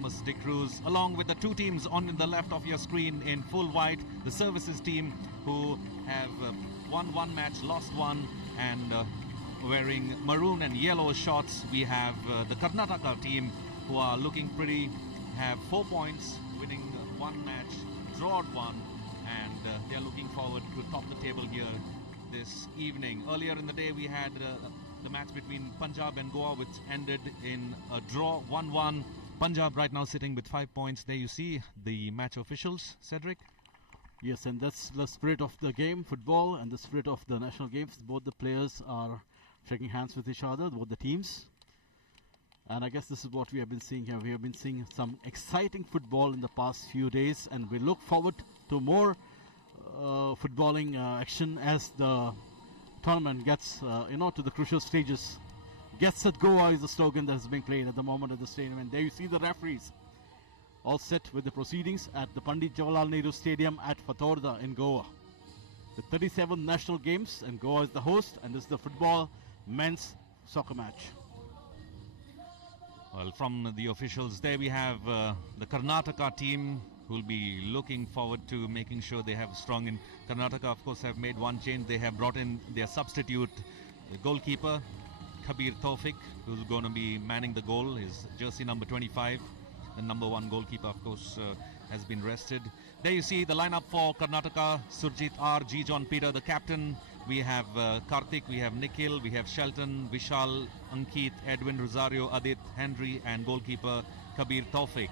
Thomas De Cruz, along with the two teams on the left of your screen in full white. The services team who have won one match, lost one, and wearing maroon and yellow shorts. We have the Karnataka team who are looking pretty, have 4 points, winning one match, drawed one, and they are looking forward to top the table here this evening. Earlier in the day we had the match between Punjab and Goa, which ended in a draw 1-1. Punjab right now sitting with 5 points. There you see the match officials, Cedric. Yes, and that's the spirit of the game, football, and the spirit of the national games. Both the players are shaking hands with each other, both the teams. And I guess this is what we have been seeing here. We have been seeing some exciting football in the past few days, and we look forward to more footballing action as the tournament gets to the crucial stages. Get Set Goa is the slogan that is being played at the moment at the stadium, and there you see the referees all set with the proceedings at the Pandit Jawaharlal Nehru Stadium at Fatorda in Goa. The 37th national games, and Goa is the host, and this is the football men's soccer match. Well, from the officials there we have the Karnataka team who will be looking forward to making sure they have strong in. Karnataka of course have made one change. They have brought in their substitute goalkeeper Kabir Taufik, who's going to be manning the goal. His jersey number 25, the number one goalkeeper of course has been rested. There you see the lineup for Karnataka: Surjit R, G. John Peter, the captain. We have Karthik, we have Nikhil, we have Shelton, Vishal, Ankit, Edwin, Rosario, Adit, Henry, and goalkeeper Kabir Taufik.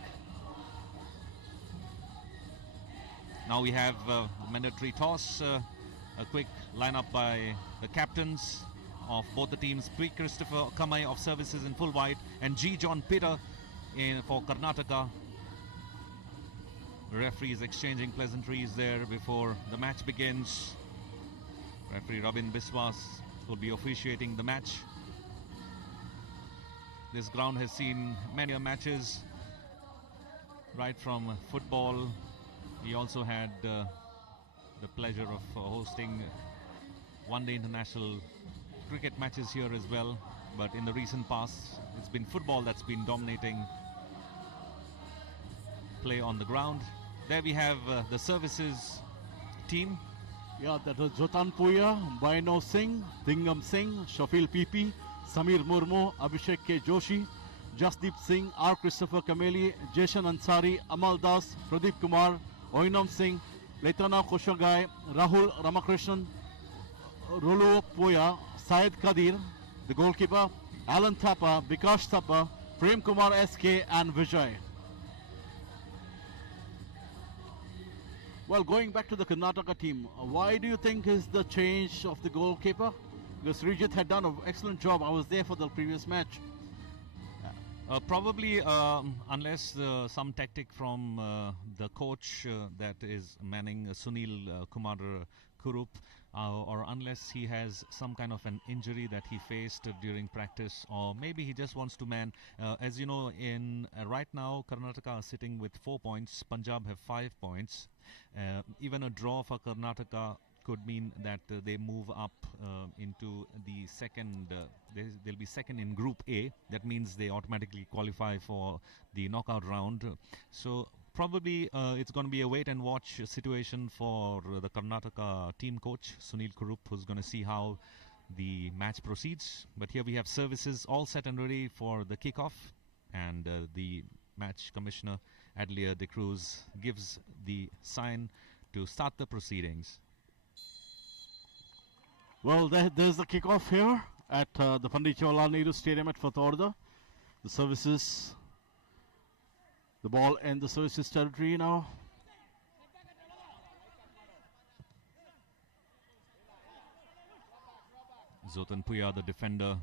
Now we have mandatory toss, a quick lineup by the captains of both the teams: P. Christopher Kamai of services in full white and G. John Peter for Karnataka. Referees exchanging pleasantries there before the match begins. Referee Robin Biswas will be officiating the match. This ground has seen many matches, right from football. We also had the pleasure of hosting one-day international cricket matches here as well. But in the recent past, it's been football that's been dominating play on the ground. There we have the services team. Yeah, that was Jotan Puya, Baino Singh, Dingam Singh, Shafil Pipi, Samir Murmu, Abhishek K. Joshi, Jasdeep Singh, R. Christopher Kameli, Jason Ansari, Amal Das, Pradeep Kumar, Oinam Singh, Laitana Koshagai, Rahul Ramakrishnan, Rolo Puya, Syed Kadir, the goalkeeper, Alan Thapa, Bikash Thapa, Prem Kumar SK, and Vijay. Well, going back to the Karnataka team, why do you think is the change of the goalkeeper? Because Srijit had done an excellent job. I was there for the previous match. Probably unless some tactic from the coach that is manning Sunil Kumar Kurup, or unless he has some kind of an injury that he faced during practice, or maybe he just wants to man. As you know, in right now Karnataka are sitting with 4 points, Punjab have 5 points. Even a draw for Karnataka could mean that they move up into the second, they'll be second in Group A. That means they automatically qualify for the knockout round. So probably it's going to be a wait and watch situation for the Karnataka team coach Sunil Kurup, who's going to see how the match proceeds. But here we have services all set and ready for the kickoff, and the match commissioner Adlia De Cruz gives the sign to start the proceedings. Well, there's the kickoff here at the Pandit Jawaharlal Nehru Stadium at Fatorda. The services, the ball in the services territory now. Zotan Puya, the defender,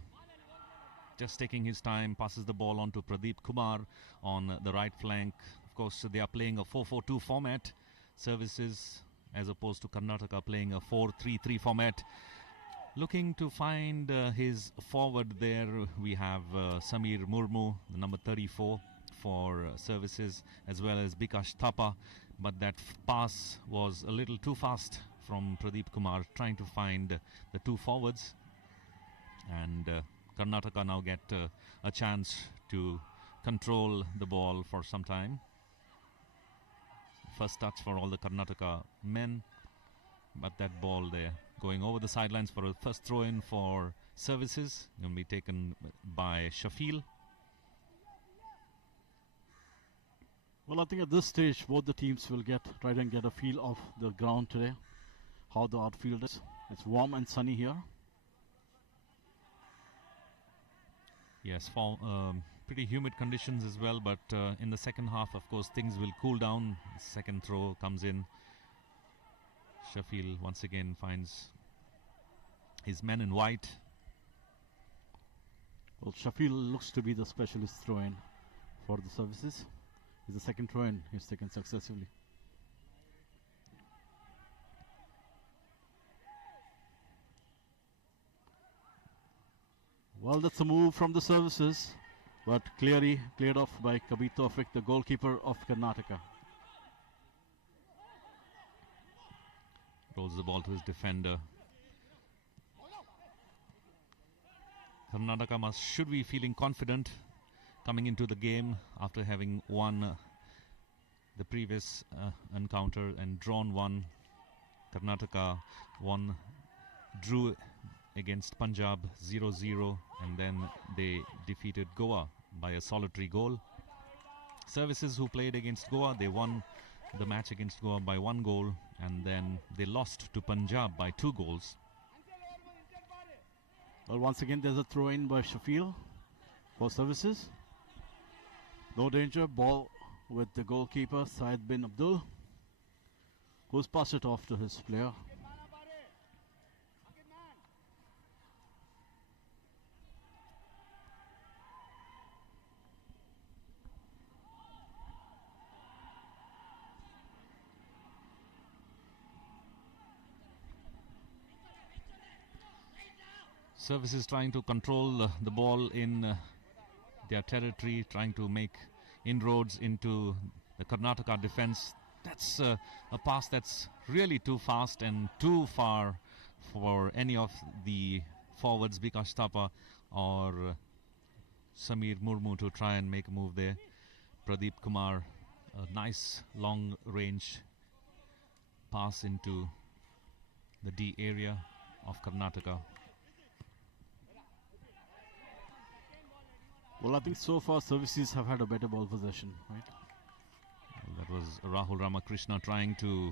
just taking his time, passes the ball on to Pradeep Kumar on the right flank. Of course, they are playing a 4-4-2 format. Services, as opposed to Karnataka, playing a 4-3-3 format. Looking to find his forward there. We have Samir Murmu, the number 34 for services, as well as Bikash Thapa. But that pass was a little too fast from Pradeep Kumar, trying to find the two forwards. And Karnataka now get a chance to control the ball for some time. First touch for all the Karnataka men, but that ball there going over the sidelines for a first throw in for Services, going to be taken by Shafil. Well, I think at this stage both the teams will try and get a feel of the ground today, how the outfield is. It's warm and sunny here. Yes, for pretty humid conditions as well, but in the second half, of course, things will cool down. Second throw comes in. Shafil once again finds his men in white. Well, Shafil looks to be the specialist throw-in for the Services. It's the second throw-in he's taken successively. Well, that's a move from the Services, but clearly cleared off by Kabir Tawfiq, the goalkeeper of Karnataka. Rolls the ball to his defender. Karnataka should be feeling confident coming into the game after having won the previous encounter and drawn one. Karnataka drew against Punjab 0-0, and then they defeated Goa by a solitary goal. Services, who played against Goa, they won the match against Goa by 1 goal, and then they lost to Punjab by 2 goals. Well, once again there's a throw-in by Shafil for Services. No danger, ball with the goalkeeper Syed bin Abdul, who's passed it off to his player. Services trying to control the ball in their territory, trying to make inroads into the Karnataka defense. That's a pass that's really too fast and too far for any of the forwards, Bikash Thapa or Samir Murmu, to try and make a move there. Pradeep Kumar, a nice long range pass into the D area of Karnataka. Well, I think so far Services have had a better ball possession, right? That was Rahul Ramakrishna trying to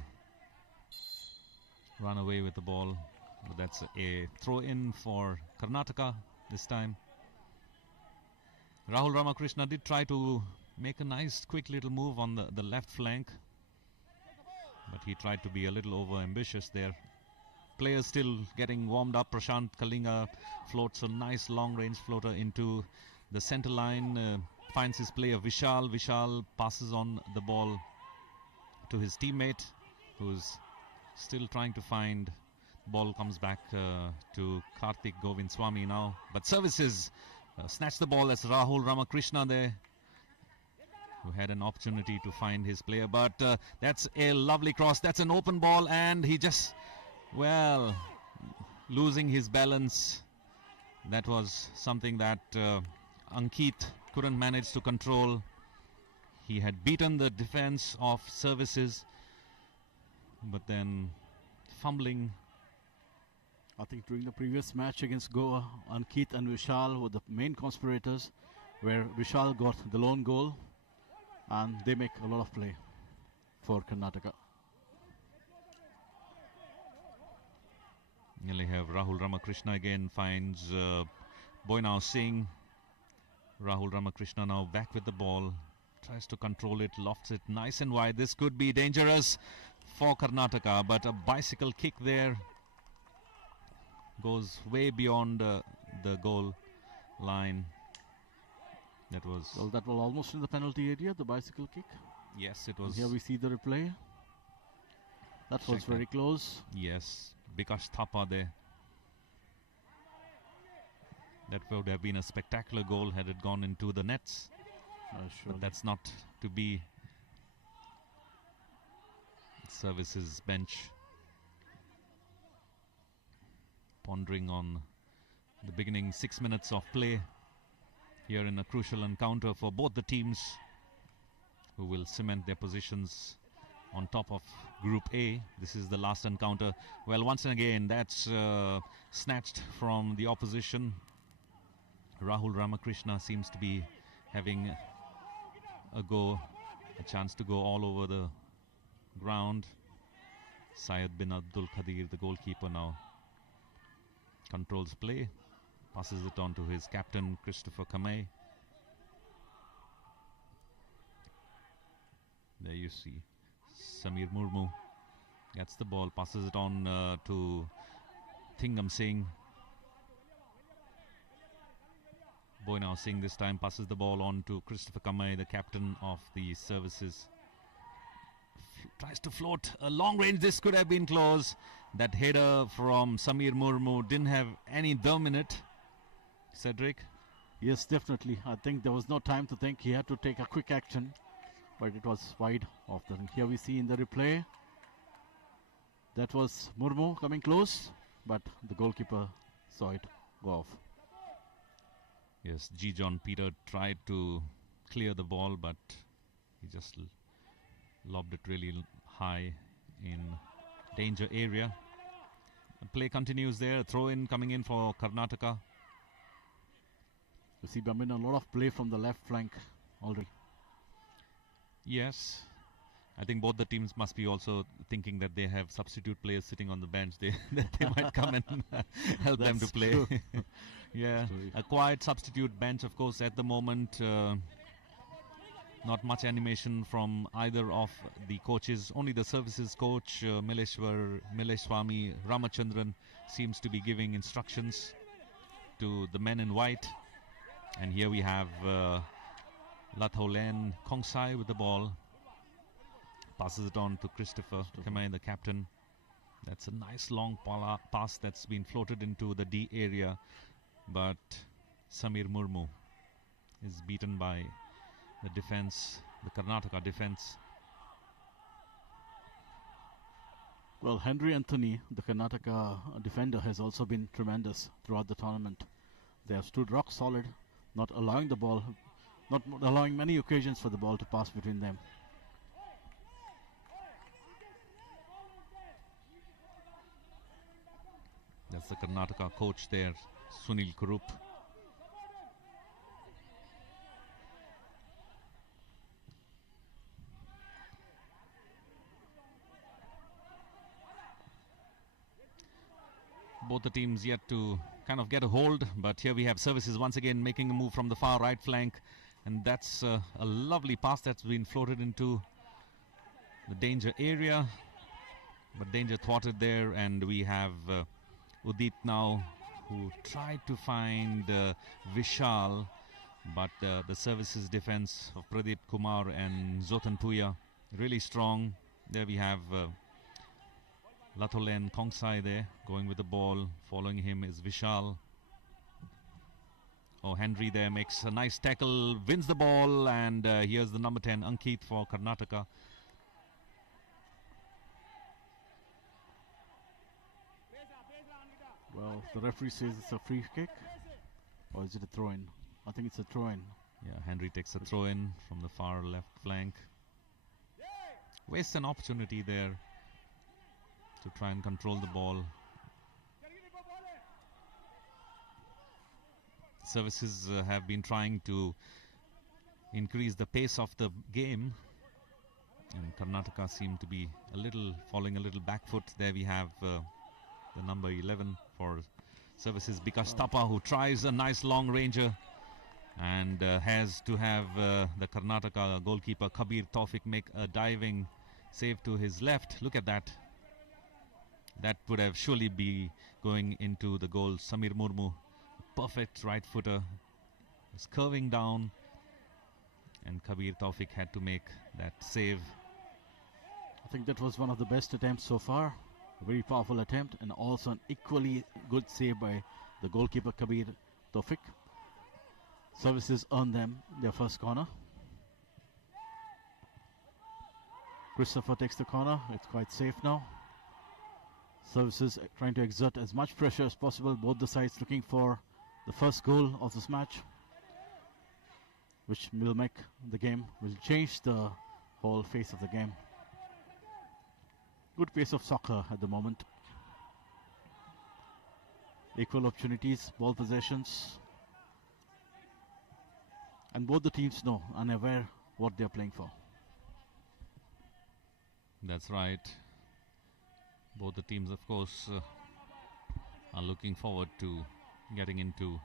run away with the ball, but that's a throw in for Karnataka this time. Rahul Ramakrishna did try to make a nice quick little move on the left flank, but he tried to be a little over ambitious there. Players still getting warmed up. Prashant Kalinga floats a nice long range floater into the center line, finds his player Vishal. Vishal passes on the ball to his teammate, who's still trying to find. Ball comes back to Karthik Govindswamy now, but Services snatched the ball. As Rahul Ramakrishna there, who had an opportunity to find his player, but that's a lovely cross. That's an open ball, and he just, well, losing his balance. That was something that Ankit couldn't manage to control. He had beaten the defense of Services, but then fumbling. I think during the previous match against Goa, Ankit and Vishal were the main conspirators, where Vishal got the lone goal, and they make a lot of play for Karnataka. Nearly have Rahul Ramakrishna again, finds Boynau Singh. Rahul Ramakrishna now back with the ball, tries to control it, lofts it nice and wide. This could be dangerous for Karnataka, but a bicycle kick there goes way beyond the goal line. That was... Well, that was almost in the penalty area, the bicycle kick. Yes, it was. And here we see the replay. That was very close. Yes, Bikash Thapa there. That would have been a spectacular goal had it gone into the nets. But that's not to be. Services bench pondering on the beginning 6 minutes of play. here in a crucial encounter for both the teams, who will cement their positions on top of Group A. This is the last encounter. Well, once again, that's snatched from the opposition. Rahul Ramakrishna seems to be having a chance to go all over the ground. Syed bin Abdul Qadir, the goalkeeper, now controls play, passes it on to his captain Christopher Kamei. There you see Samir Murmu gets the ball, passes it on to Thingam Singh. Boinao Singh this time passes the ball on to Christopher Kamei, the captain of the services. Tries to float a long range. This could have been close. That header from Samir Murmu didn't have any dum in it. Cedric? Yes, definitely. I think there was no time to think. He had to take a quick action, but it was wide of the ring. Here we see in the replay, that was Murmu coming close, but the goalkeeper saw it go off. Yes, G. John Peter tried to clear the ball, but he just lobbed it really high in danger area. The play continues there. Throw in coming in for Karnataka. You see, Bambin, a lot of play from the left flank already. Yes, I think both the teams must be also thinking that they have substitute players sitting on the bench. They might come and help them to play. Yeah, a quiet substitute bench, of course, at the moment. Not much animation from either of the coaches. Only the services coach, Milleshwami Ramachandran, seems to be giving instructions to the men in white. And here we have Latholen Kongsai with the ball. Passes it on to Christopher Kamei, the captain. That's a nice long pass that's been floated into the D area. But Samir Murmu is beaten by the defense, the Karnataka defense. Well, Henry Anthony, the Karnataka defender, has also been tremendous throughout the tournament. They have stood rock solid, not allowing the ball, not allowing many occasions for the ball to pass between them. That's the Karnataka coach there, Sunil Kurup. Both the teams yet to kind of get a hold, but here we have services once again making a move from the far right flank, and that's a lovely pass that's been floated into the danger area, but danger thwarted there. And we have Udit now, who tried to find Vishal, but the services defense of Pradeep Kumar and Zotan Puya really strong. There we have Latholen Kongsai there, going with the ball. Following him is Vishal. Oh, Henry there makes a nice tackle, wins the ball, and here's the number 10, Ankit, for Karnataka. Well, the referee says it's a free kick, or is it a throw-in? I think it's a throw-in. Yeah, Henry takes a throw-in from the far left flank. Wastes an opportunity there to try and control the ball. Services have been trying to increase the pace of the game, and Karnataka seem to be falling a little back foot. There we have the number 11 for services, Bikash Thapa, who tries a nice long ranger and has to have the Karnataka goalkeeper Kabir Taufik make a diving save to his left. Look at that. That would have surely be going into the goal. Samir Murmu, perfect right footer, is curving down, and Kabir Taufik had to make that save. I think that was one of the best attempts so far. A very powerful attempt, and also an equally good save by the goalkeeper Kabir Taufik. Services earned them their first corner. Christopher takes the corner. It's quite safe now. Services trying to exert as much pressure as possible. Both the sides looking for the first goal of this match. which will make the game, will change the whole face of the game. Good pace of soccer at the moment. Equal opportunities, ball possessions. And both the teams know and aware what they're playing for. That's right. Both the teams, of course, are looking forward to getting into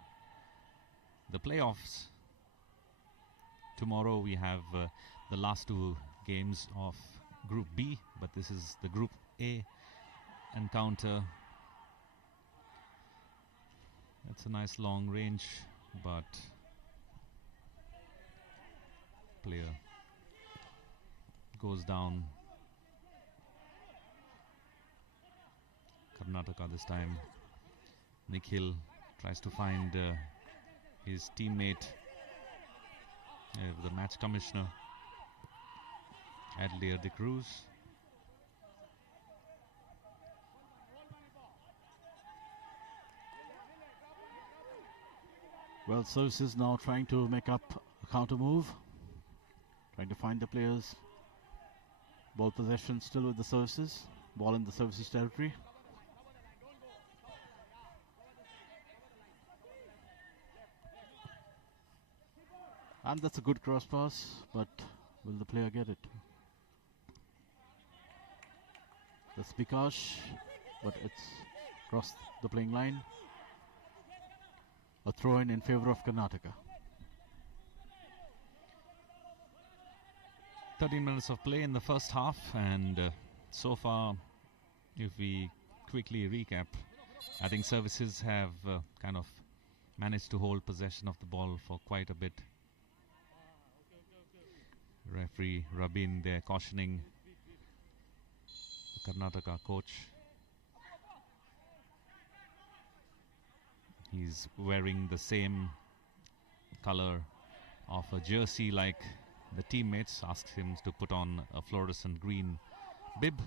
the playoffs. Tomorrow we have the last two games of Group B, but this is the Group A encounter. That's a nice long range, but player goes down. Karnataka this time. Nikhil tries to find his teammate, the match commissioner, Adlier de Cruz. Well, Services now trying to make up a counter move, trying to find the players. Ball possession still with the Services, ball in the Services territory. And that's a good cross pass, but will the player get it? That's Bikash, but it's crossed the playing line. A throw in favor of Karnataka. 13 minutes of play in the first half, and so far, if we quickly recap, I think Services have kind of managed to hold possession of the ball for quite a bit. Referee Rabin there cautioning the Karnataka coach. He's wearing the same color of a jersey like the teammates, asks him to put on a fluorescent green bib.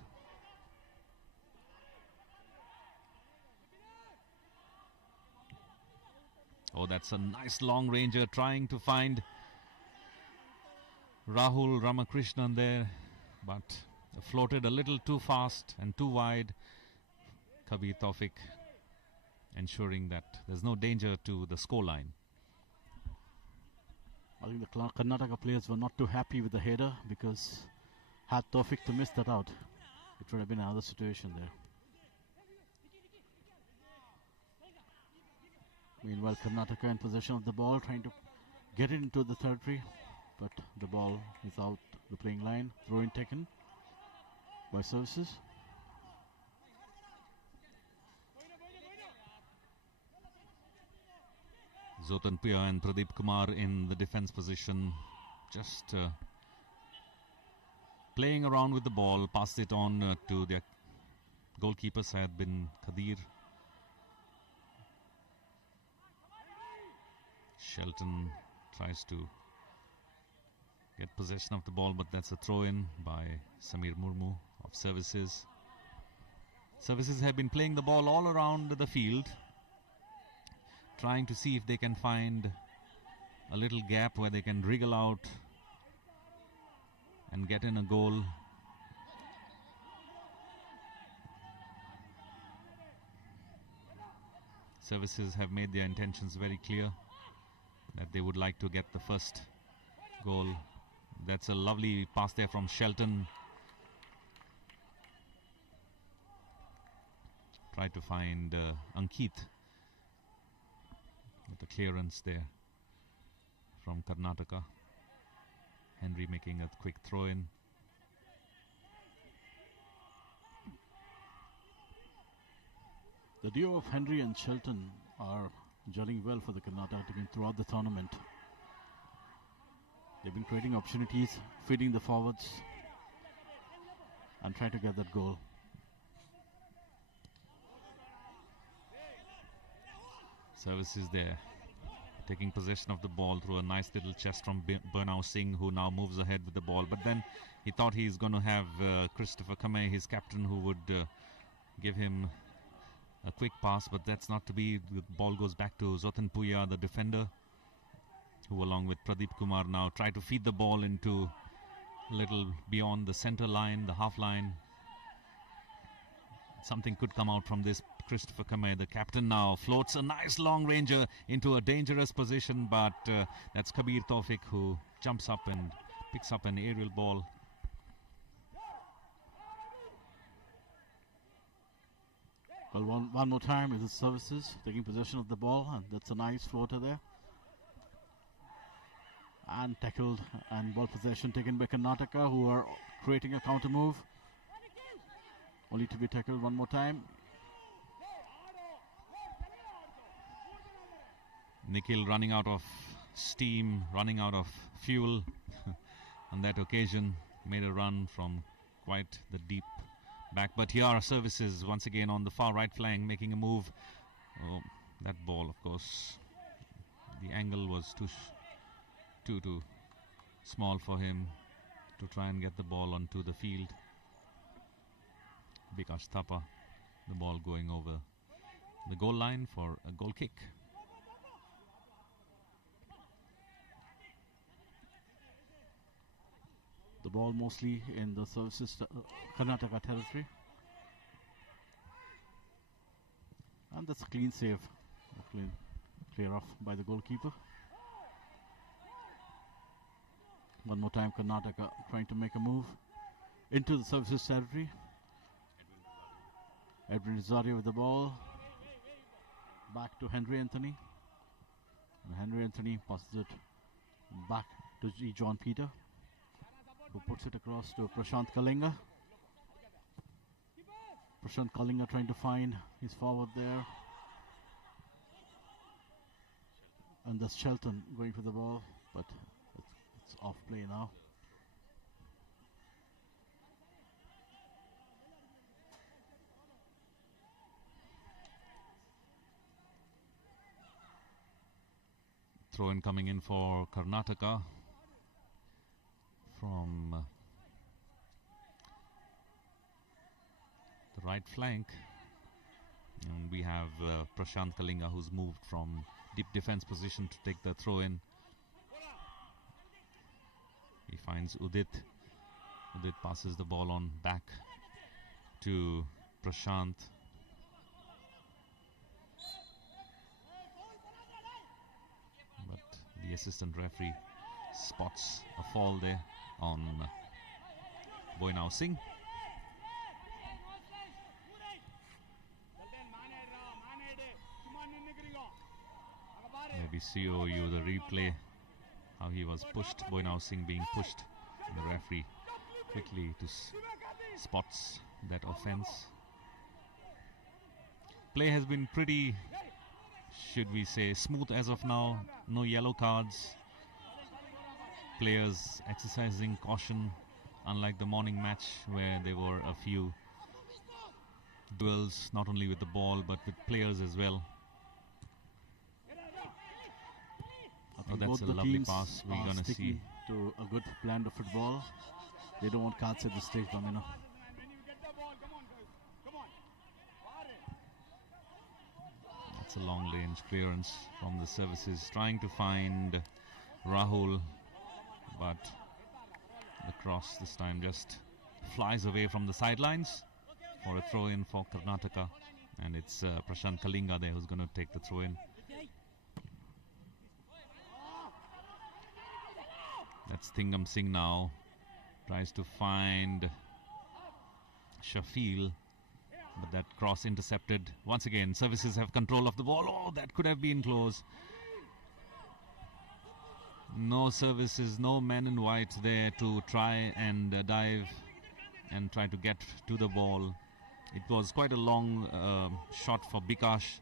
Oh, that's a nice long ranger trying to find Rahul Ramakrishnan there, but floated a little too fast and too wide. Kabir Taufik ensuring that there's no danger to the scoreline. I think the Karnataka players were not too happy with the header, because had Taufik to miss that out, it would have been another situation there. Meanwhile, Karnataka in possession of the ball, trying to get it into the territory, but the ball is out the playing line. Throw in taken by Services. Zotan Puya and Pradeep Kumar in the defense position, just playing around with the ball, passed it on to their goalkeeper Syed bin Khadir. Shelton tries to get possession of the ball, but that's a throw-in by Samir Murmu of Services. Services have been playing the ball all around the field, trying to see if they can find a little gap where they can wriggle out and get in a goal. Services have made their intentions very clear, that they would like to get the first goal. That's a lovely pass there from Shelton. Tried to find Ankit with a clearance there from Karnataka. Henry making a quick throw in. The duo of Henry and Shelton are gelling well for the Karnataka team throughout the tournament. They've been creating opportunities, feeding the forwards, and trying to get that goal. Services there, taking possession of the ball through a nice little chest from Burnau Singh, who now moves ahead with the ball. But then he thought he's going to have Christopher Kamei, his captain, who would give him a quick pass, but that's not to be. The ball goes back to Zotan Puya, the defender, who along with Pradeep Kumar now try to feed the ball into a little beyond the center line, the half line. Something could come out from this. Christopher Kamay, the captain, now floats a nice long ranger into a dangerous position, but that's Kabir Taufik who jumps up and picks up an aerial ball. Well, one more time is the services taking possession of the ball, and that's a nice floater there. And tackled, and ball possession taken by Karnataka, who are creating a counter move. Only to be tackled one more time. Nikhil running out of steam, running out of fuel on that occasion. Made a run from quite the deep back. But here are services once again on the far right flank, making a move. Oh, that ball, of course, the angle was too small for him to try and get the ball onto the field. Bikash Thapa, the ball going over the goal line for a goal kick. The ball mostly in the services Karnataka territory. And that's a clean save. Clear off by the goalkeeper. One more time Karnataka trying to make a move into the services territory. Edwin Rosario with the ball. Back to Henry Anthony. And Henry Anthony passes it back to John Peter, who puts it across to Prashant Kalinga. Prashant Kalinga trying to find his forward there. And that's Shelton going for the ball, but it's off play now. Throw-in coming in for Karnataka from the right flank, and we have Prashant Kalinga, who's moved from deep defense position to take the throw-in. He finds Udit. Udit passes the ball on back to Prashant. But the assistant referee spots a fall there on Boinav Singh. There we see you the replay, how he was pushed, Boinav Singh being pushed. The referee quickly spots that offense. Play has been pretty, should we say, smooth as of now. No yellow cards. Players exercising caution, unlike the morning match where there were a few duels, not only with the ball but with players as well. Oh, that's a lovely pass. We're going to see to a good blend of football. They don't want cards at this stage, Bamina. That's a long range clearance from the services, trying to find Rahul, but the cross this time just flies away from the sidelines for a throw-in for Karnataka, and it's Prashant Kalinga there who's going to take the throw-in. That's Thingam Singh now, tries to find Shafil, but that cross intercepted. Once again, services have control of the ball. Oh, that could have been close. No services, no men in white there to try and dive and try to get to the ball. It was quite a long shot for Bikash.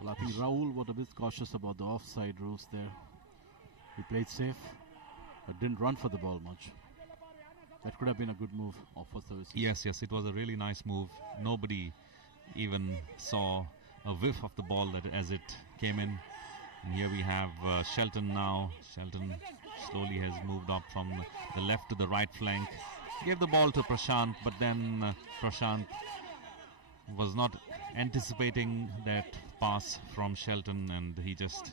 Well, I think Rahul was a bit cautious about the offside rules there. He played safe, but didn't run for the ball much. That could have been a good move for services. Yes, it was a really nice move. Nobody even saw a whiff of the ball that as it came in. And here we have Shelton now. Shelton slowly has moved up from the left to the right flank. Gave the ball to Prashant, but then Prashant was not anticipating that pass from Shelton, and he just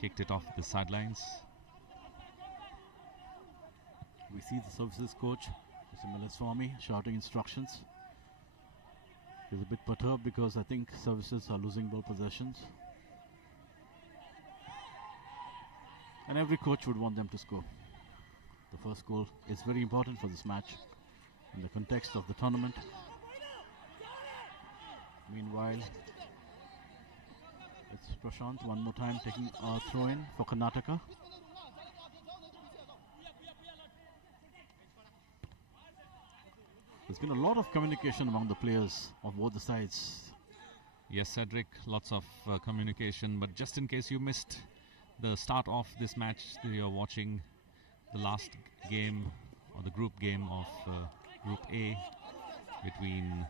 kicked it off the sidelines. We see the services coach, Mr. Milaswamy, shouting instructions. He's a bit perturbed because I think services are losing ball possessions. And every coach would want them to score. The first goal is very important for this match in the context of the tournament. Meanwhile, it's Prashant one more time taking a throw in for Karnataka. There's been a lot of communication among the players of both the sides. Yes, Cedric, lots of communication, but just in case you missed the start of this match, you're watching the last game or the group game of Group A between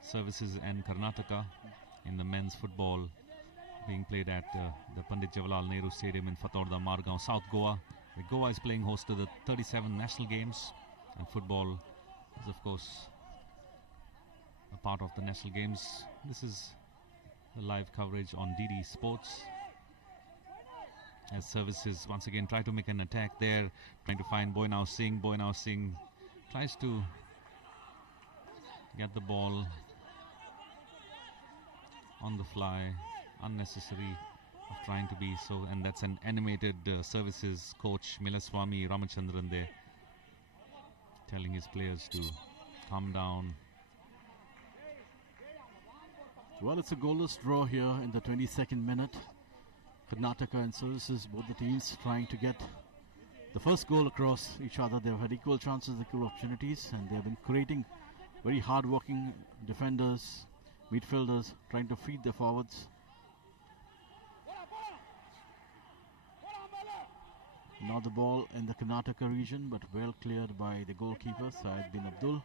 Services and Karnataka in the men's football being played at the Pandit Jawaharlal Nehru Stadium in Fatorda, Margao, South Goa. Goa is playing host to the 37 national games, and football is of course a part of the national games. This is the live coverage on DD Sports. As Services once again try to make an attack there, trying to find Boynav Singh. Boynav Singh tries to get the ball on the fly, unnecessary of trying to be so, and that's an animated Services coach Milaswamy Ramachandran there telling his players to calm down. Well, it's a goalless draw here in the 22nd minute. Karnataka and Services, both the teams trying to get the first goal across each other. They've had equal chances, equal opportunities, and they've been creating very hard-working defenders, midfielders, trying to feed their forwards. Now the ball in the Karnataka region, but well cleared by the goalkeeper, Syed bin Abdul.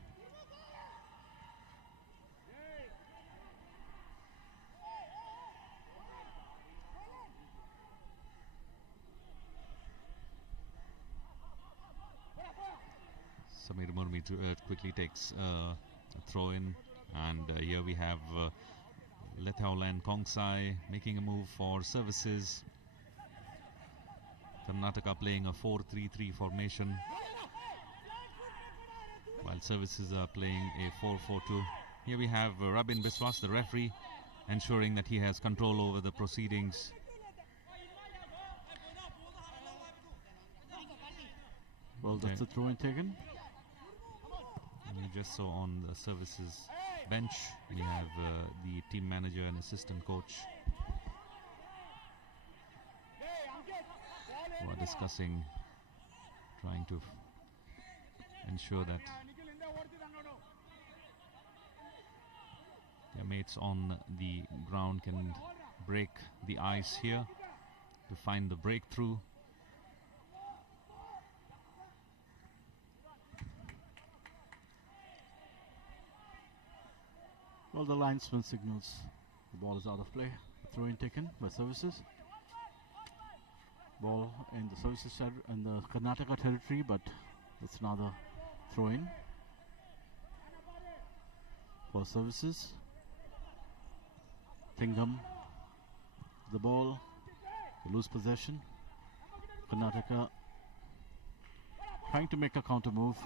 Samir Murmi quickly takes a throw in, and here we have Lethaolan Kongsai making a move for Services. Karnataka playing a 4-3-3 formation, while Services are playing a 4-4-2. Here we have Rabin Biswas, the referee, ensuring that he has control over the proceedings. Well, that's a throw-in taken. And you just saw on the Services bench, we have the team manager and assistant coach who are discussing, trying to ensure that their mates on the ground can break the ice here to find the breakthrough. Well, the linesman signals the ball is out of play. Throw-in taken by Services. Ball in the Services in the Karnataka territory, but it's another throw-in for Services. Tingam, the ball, they lose possession. Karnataka trying to make a counter move,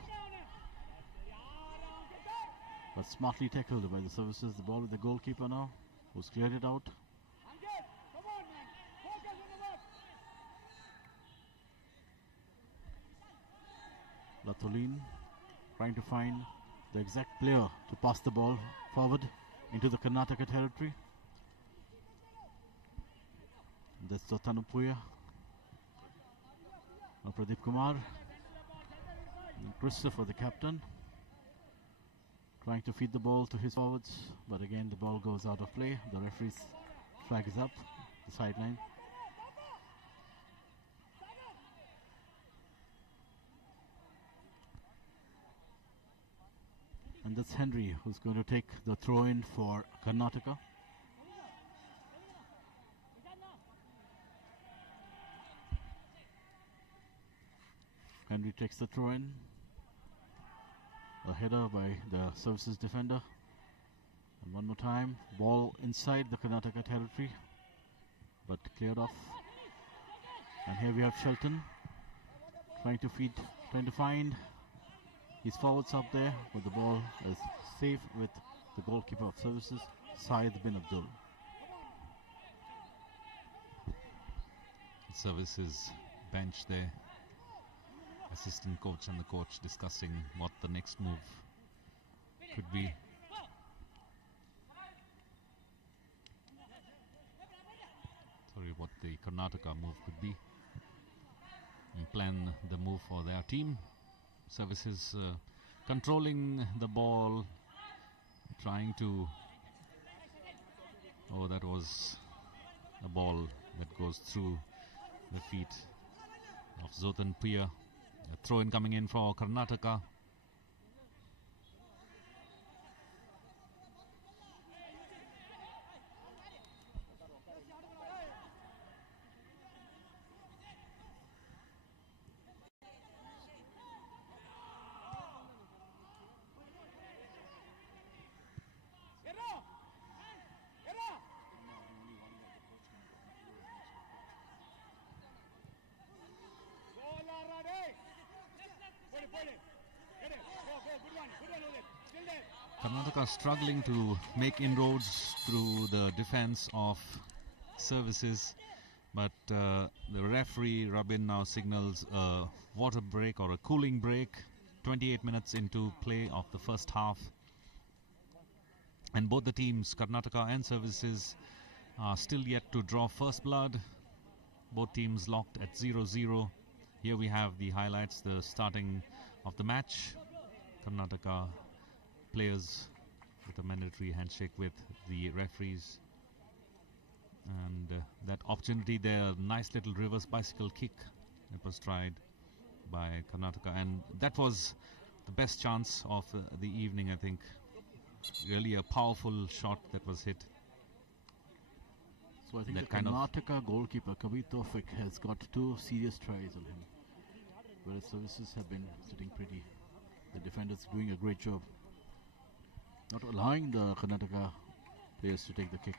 but smartly tackled by the Services. The ball with the goalkeeper now, who's cleared it out. Latolin trying to find the exact player to pass the ball forward into the Karnataka territory. That's Tanupuya. Pradeep Kumar. And Christopher, the captain, trying to feed the ball to his forwards, but again the ball goes out of play. The referee's flag is up, the sideline. And that's Henry who's going to take the throw-in for Karnataka. Henry takes the throw-in. A header by the Services defender. And one more time, ball inside the Karnataka territory, but cleared off And here we have Shelton trying to find his forwards up there, but the ball is safe with the goalkeeper of Services, Syed bin Abdul. Services bench there. Assistant coach and the coach discussing what the next move could be. Sorry, what the Karnataka move could be. And plan the move for their team. Services controlling the ball, trying to... Oh, that was a ball that goes through the feet of Zotan Pia. A throw-in coming in for Karnataka. Karnataka struggling to make inroads through the defense of Services, but the referee Rabin now signals a water break or a cooling break. 28 minutes into play of the first half, and both the teams, Karnataka and Services, are still yet to draw first blood. Both teams locked at 0-0. Here we have the highlights, the starting of the match. Karnataka players with a mandatory handshake with the referees, and that opportunity there, nice little reverse bicycle kick that was tried by Karnataka, and that was the best chance of the evening, I think. Really a powerful shot that was hit. So I think that the Karnataka goalkeeper Kabir Tawfiq has got 2 serious tries on him, whereas Services have been sitting pretty. The defenders doing a great job, not allowing the Karnataka players to take the kick.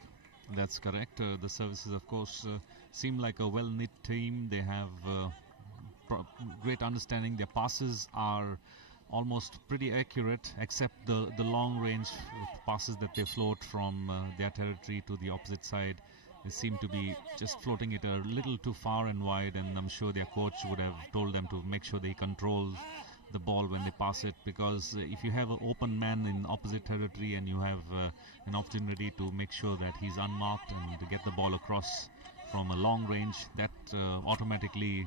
That's correct. The Services, of course, seem like a well-knit team. They have great understanding. Their passes are almost pretty accurate, except the long-range passes that they float from their territory to the opposite side. They seem to be just floating it a little too far and wide, and I'm sure their coach would have told them to make sure they control the ball when they pass it, because if you have an open man in opposite territory and you have an opportunity to make sure that he's unmarked and to get the ball across from a long range, that automatically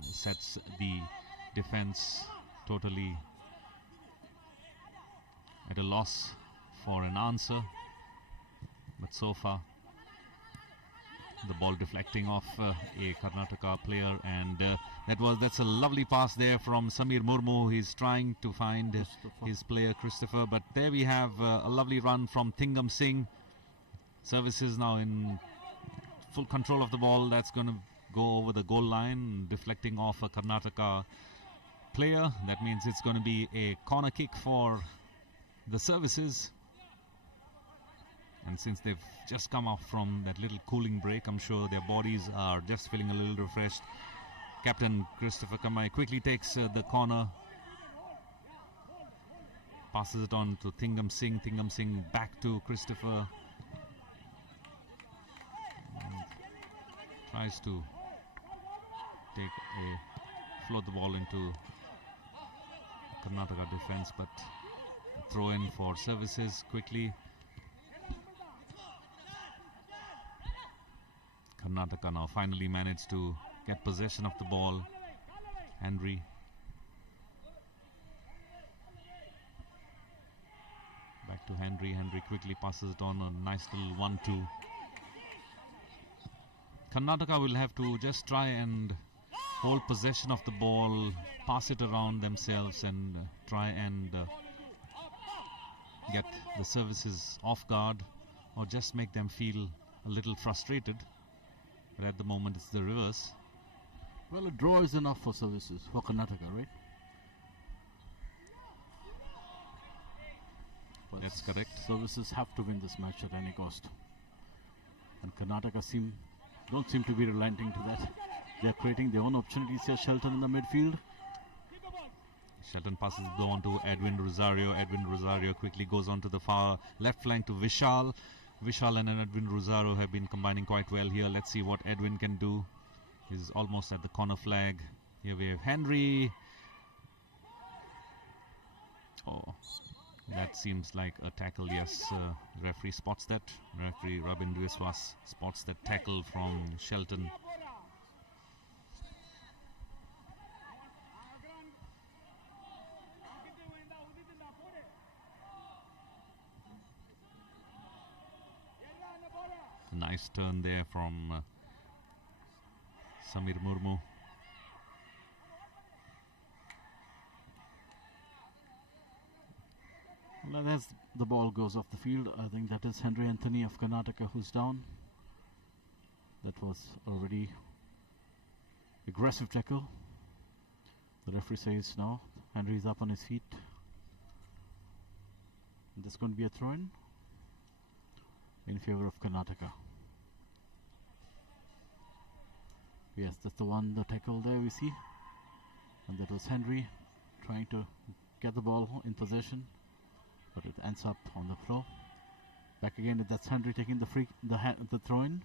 sets the defense totally at a loss for an answer. But so far, the ball deflecting off a Karnataka player, and that's a lovely pass there from Samir Murmu. He's trying to find his player Christopher, but there we have a lovely run from Thingam Singh. Services now in full control of the ball. That's going to go over the goal line, deflecting off a Karnataka player. That means it's going to be a corner kick for the Services. And since they've just come off from that little cooling break, I'm sure their bodies are just feeling a little refreshed. Captain Christopher Kamai quickly takes the corner, passes it on to Thingam Singh. Thingam Singh back to Christopher. And tries to float the ball into Karnataka defense, but throw in for Services quickly. Karnataka now finally managed to get possession of the ball. Henry. Back to Henry. Henry quickly passes it on, a nice little 1-2. Karnataka will have to just try and hold possession of the ball, pass it around themselves, and try and get the Services off guard, or just make them feel a little frustrated. But at the moment it's the reverse. Well, a draw is enough for Services, for Karnataka, right? But that's correct. Services have to win this match at any cost, and Karnataka don't seem to be relenting to that. They are creating their own opportunities here. Shelton in the midfield. Shelton passes the on to Edwin Rosario. Edwin Rosario quickly goes on to the far left flank to Vishal. Vishal and Edwin Rosario have been combining quite well here. Let's see what Edwin can do. He's almost at the corner flag. Here we have Henry. Oh, that seems like a tackle. Yes, referee spots that. Referee Robin Dueswas spots that tackle from Shelton. Nice turn there from Samir Murmu. Well, as the ball goes off the field, I think that is Henry Anthony of Karnataka who's down. That was already aggressive tackle. The referee says now Henry is up on his feet. This is going to be a throw-in in favor of Karnataka. Yes, that's the one, the tackle there we see. And that was Henry trying to get the ball in possession, but it ends up on the floor. Back again, that's Henry taking the throw-in.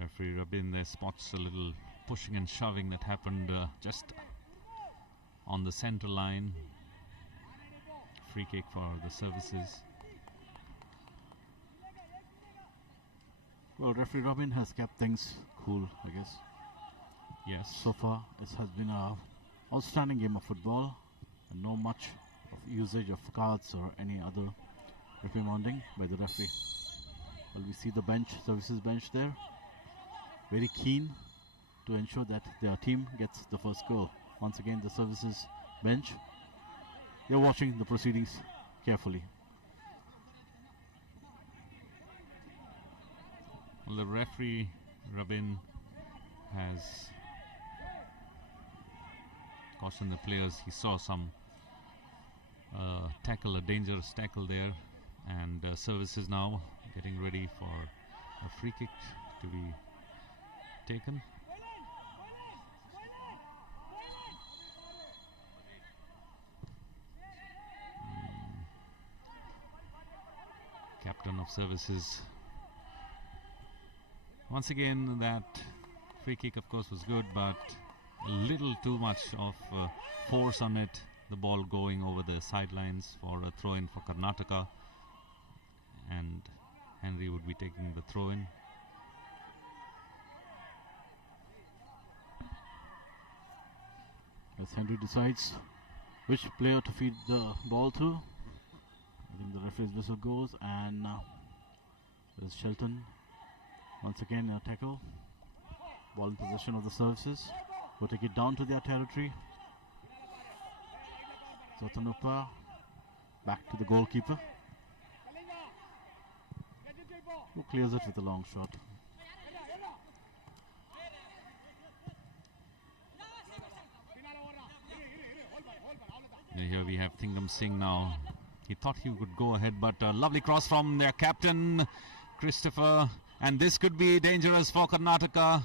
Referee Rabin there spots a little pushing and shoving that happened just on the center line. Free kick for the services. Well, referee Robin has kept things cool, I guess. Yes. So far, this has been an outstanding game of football, and no much of usage of cards or any other reprimanding by the referee. Well, we see the bench, services bench there, very keen to ensure that their team gets the first goal. Once again, the services bench, they're watching the proceedings carefully. Well, the referee Rabin has cautioned the players. He saw some tackle, a dangerous tackle there, and services now getting ready for a free kick to be taken. Captain of services. Once again, that free kick of course was good, but a little too much of force on it. The ball going over the sidelines for a throw-in for Karnataka, and Henry would be taking the throw-in. As Henry decides which player to feed the ball to, I think the referee's whistle goes, and there's Shelton. Once again, a tackle. Ball in possession of the services. We'll take it down to their territory. Sotanupa back to the goalkeeper, who clears it with a long shot. Here we have Thingam Singh now. He thought he could go ahead, but a lovely cross from their captain, Christopher. And this could be dangerous for Karnataka.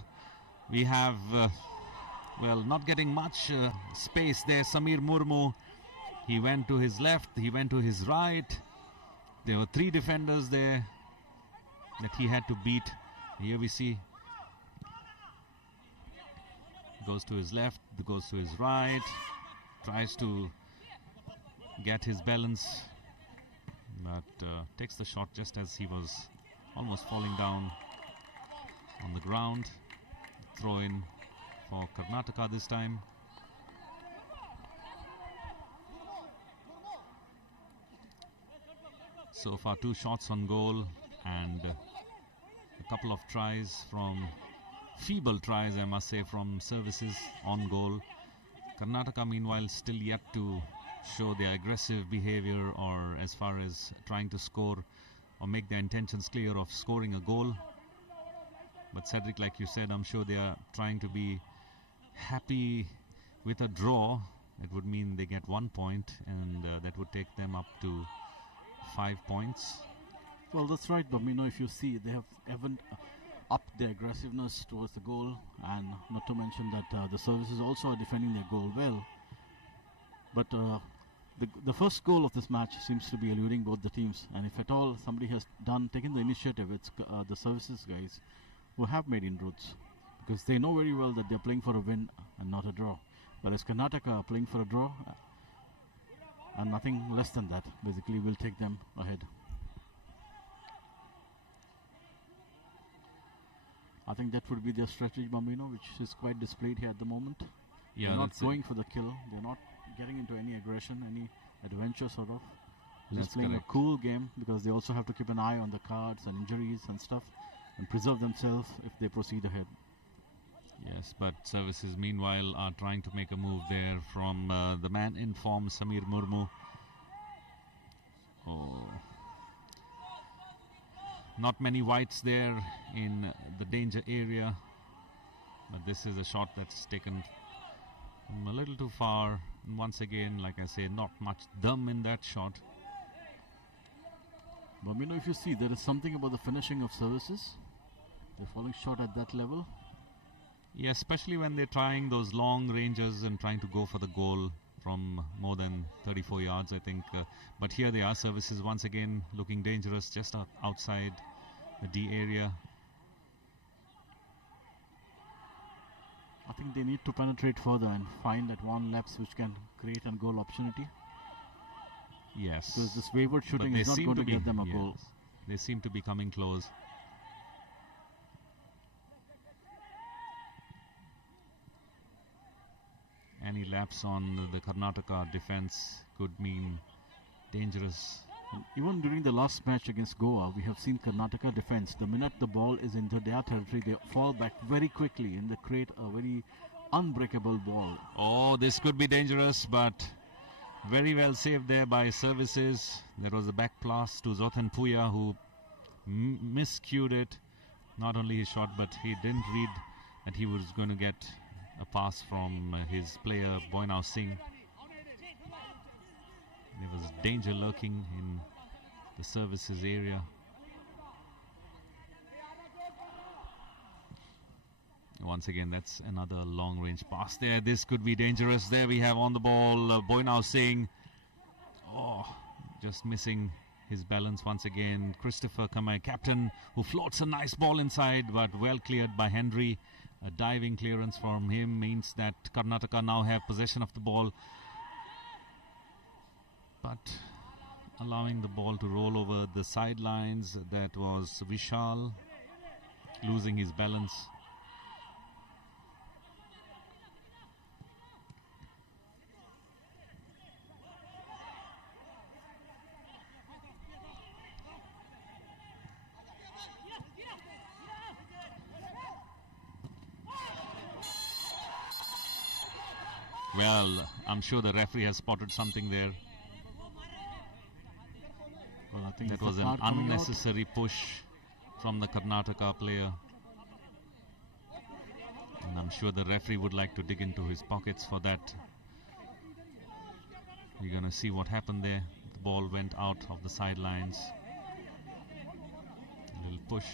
We have, well, not getting much space there. Samir Murmu, he went to his left, he went to his right. There were three defenders there that he had to beat. Here we see, goes to his left, goes to his right, tries to get his balance, but takes the shot just as he was almost falling down on the ground. Throw in for Karnataka this time. So far 2 shots on goal and a couple of tries from, feeble tries I must say, from services on goal. Karnataka meanwhile still yet to show their aggressive behavior, or as far as trying to score or make their intentions clear of scoring a goal. But Cedric, like you said, I'm sure they are trying to be happy with a draw. It would mean they get 1 point, and that would take them up to 5 points. Well, that's right, but if you see, they have even upped their aggressiveness towards the goal, and not to mention that the services also are defending their goal well. But the first goal of this match seems to be eluding both the teams, and if at all somebody has taken the initiative, it's the services guys who have made inroads, because they know very well that they're playing for a win and not a draw. Whereas Karnataka are playing for a draw, and nothing less than that basically will take them ahead. I think that would be their strategy, Bambino, which is quite displayed here at the moment. Yeah, they're not going for the kill. They're not getting into any aggression, any adventure sort of. They're just playing a cool game, because they also have to keep an eye on the cards and injuries and stuff, and preserve themselves if they proceed ahead. Yes, but services meanwhile are trying to make a move there from the man in form, Samir Murmu. Oh, not many whites there in the danger area, but this is a shot that's taken a little too far. And once again, like I say, not much dum in that shot. But if you see, there is something about the finishing of services. They're falling short at that level. Yeah, especially when they're trying those long ranges and trying to go for the goal from more than 34 yards, I think. But here they are, services once again looking dangerous just outside the D area. I think they need to penetrate further and find that one lapse which can create a goal opportunity. Yes. Because this wayward shooting is not going to get them a goal. They seem to be coming close. Any lapse on the Karnataka defense could mean dangerous. And even during the last match against Goa, we have seen Karnataka defense. The minute the ball is into their territory, they fall back very quickly and they create a very unbreakable ball. Oh, this could be dangerous, but very well saved there by services. There was a back pass to Zothan Puya, who miscued it. Not only his shot, but he didn't read that he was going to get a pass from his player Boinav Singh. There was danger lurking in the services area. Once again, that's another long range pass there. This could be dangerous. There we have on the ball Boinav Singh. Oh, just missing his balance once again. Christopher Kamai, captain, who floats a nice ball inside, but well cleared by Henry. A diving clearance from him means that Karnataka now have possession of the ball, but allowing the ball to roll over the sidelines. That was Vishal losing his balance. Well, I'm sure the referee has spotted something there. Well, I think that was an unnecessary push from the Karnataka player. And I'm sure the referee would like to dig into his pockets for that. You're going to see what happened there. The ball went out of the sidelines. A little push.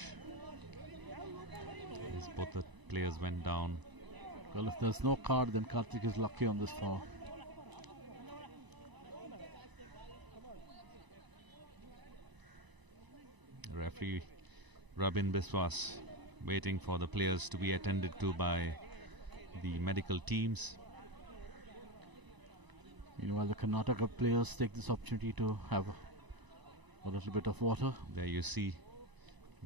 As both the players went down. Well, if there's no card, then Karthik is lucky on this foul. Referee Rabin Biswas waiting for the players to be attended to by the medical teams. Meanwhile, the Karnataka players take this opportunity to have a little bit of water. There you see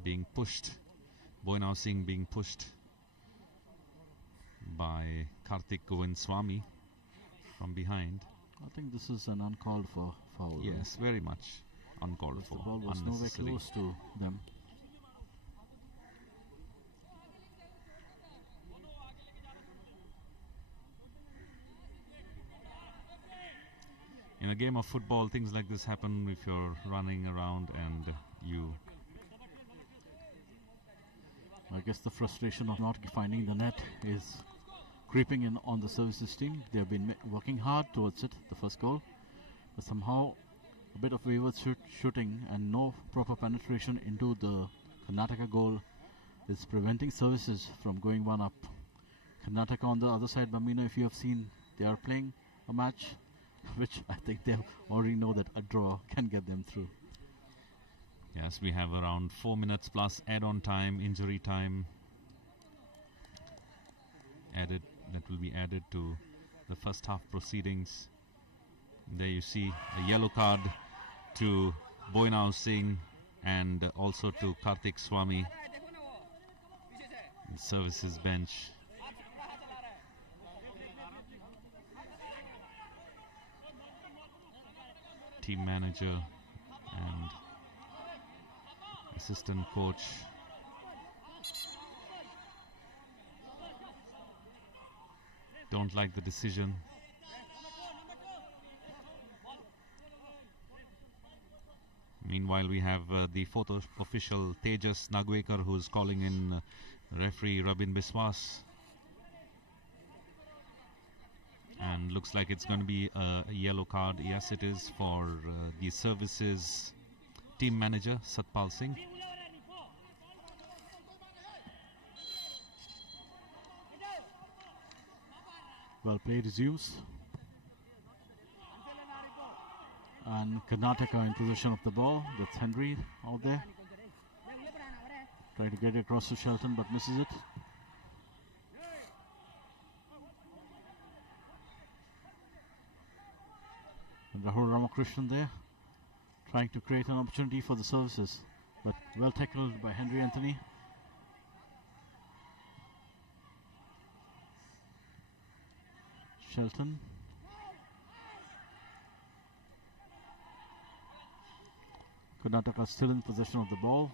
being pushed, Boinav Singh being pushed by Karthik Govindswamy from behind. I think this is an uncalled for foul. Yes, very much uncalled for. The ball was nowhere close to them. In a game of football, things like this happen if you're running around and you... I guess the frustration of not finding the net is creeping in on the services team. They have been working hard towards it, the first goal. But somehow, a bit of wayward shooting and no proper penetration into the Karnataka goal is preventing services from going one up. Karnataka on the other side, Bamino, if you have seen, they are playing a match which I think they already know that a draw can get them through. Yes, we have around 4 minutes plus add-on time, injury time added. That will be added to the first half proceedings. There you see a yellow card to Boinav Singh and also to Karthik Swami. The services bench. Team manager and assistant coach. Don't like the decision. Meanwhile, we have the fourth official Tejas Nagwekar, who's calling in referee Robin Biswas. And looks like it's going to be a yellow card. Yes, it is, for the services team manager Satpal Singh. Well, play resumes. And Karnataka in possession of the ball. That's Henry out there. Trying to get it across to Shelton but misses it. And Rahul Ramakrishnan there, trying to create an opportunity for the services, but well tackled by Henry Anthony. Shelton. Karnataka still in possession of the ball.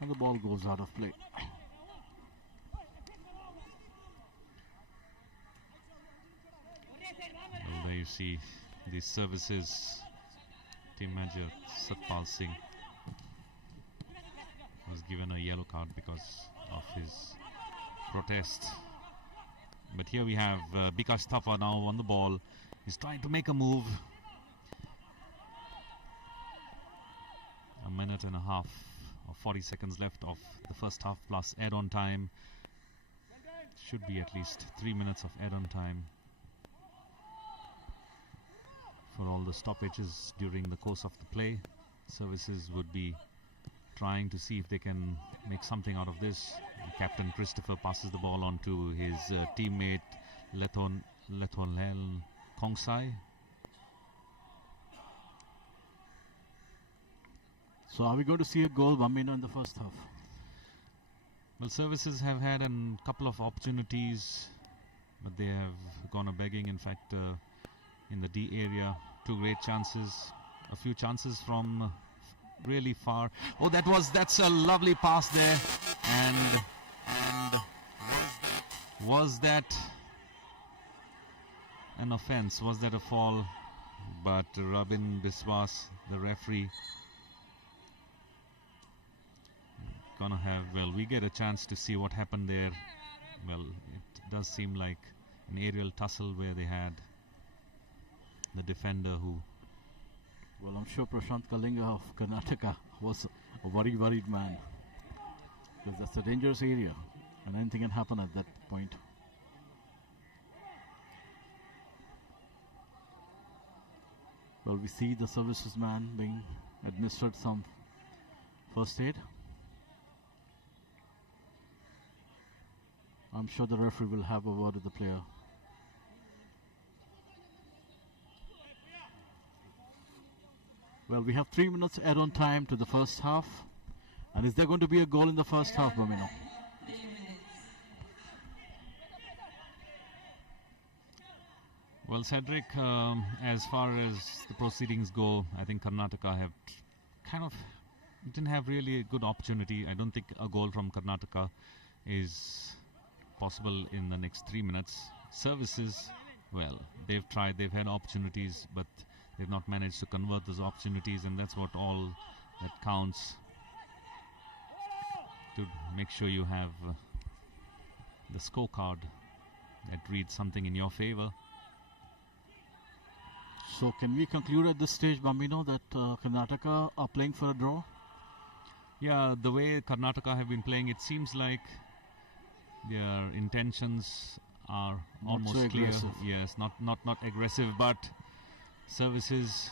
And the ball goes out of play. Well, there you see the services team manager Satpal Singh was given a yellow card because of his protest. But here we have Bikash Thapa now on the ball. He's trying to make a move. A minute and a half or 40 seconds left of the first half plus add-on time. Should be at least 3 minutes of add-on time for all the stoppages during the course of the play. Services would be trying to see if they can make something out of this. Captain Christopher passes the ball on to his teammate Lethonel Kongsai. So are we going to see a goal, Bamino, in the first half? Well, services have had a couple of opportunities, but they have gone a-begging. In fact, in the D area, 2 great chances, a few chances from really far. Oh, that's a lovely pass there. And was that an offense? Was that a fall? But Robin Biswas, the referee, gonna have, well, we get a chance to see what happened there. Well, it does seem like an aerial tussle where they had the defender who... Well, I'm sure Prashant Kalinga of Karnataka was a worried man, because that's a dangerous area and anything can happen at that point. Well, we see the services man being administered some first aid. I'm sure the referee will have a word with the player. Well, we have 3 minutes add-on time to the first half. And is there going to be a goal in the first half, Bamino? Well, Cedric, as far as the proceedings go, I think Karnataka have kind of didn't have really a good opportunity. I don't think a goal from Karnataka is possible in the next 3 minutes. Services, well, they've tried, they've had opportunities, but they've not managed to convert those opportunities, and that's what all that counts. to make sure you have the scorecard that reads something in your favor. So can we conclude at this stage, Bambino, that Karnataka are playing for a draw? Yeah, the way Karnataka have been playing, it seems like their intentions are Not almost so clear. aggressive. Yes, not aggressive, but Services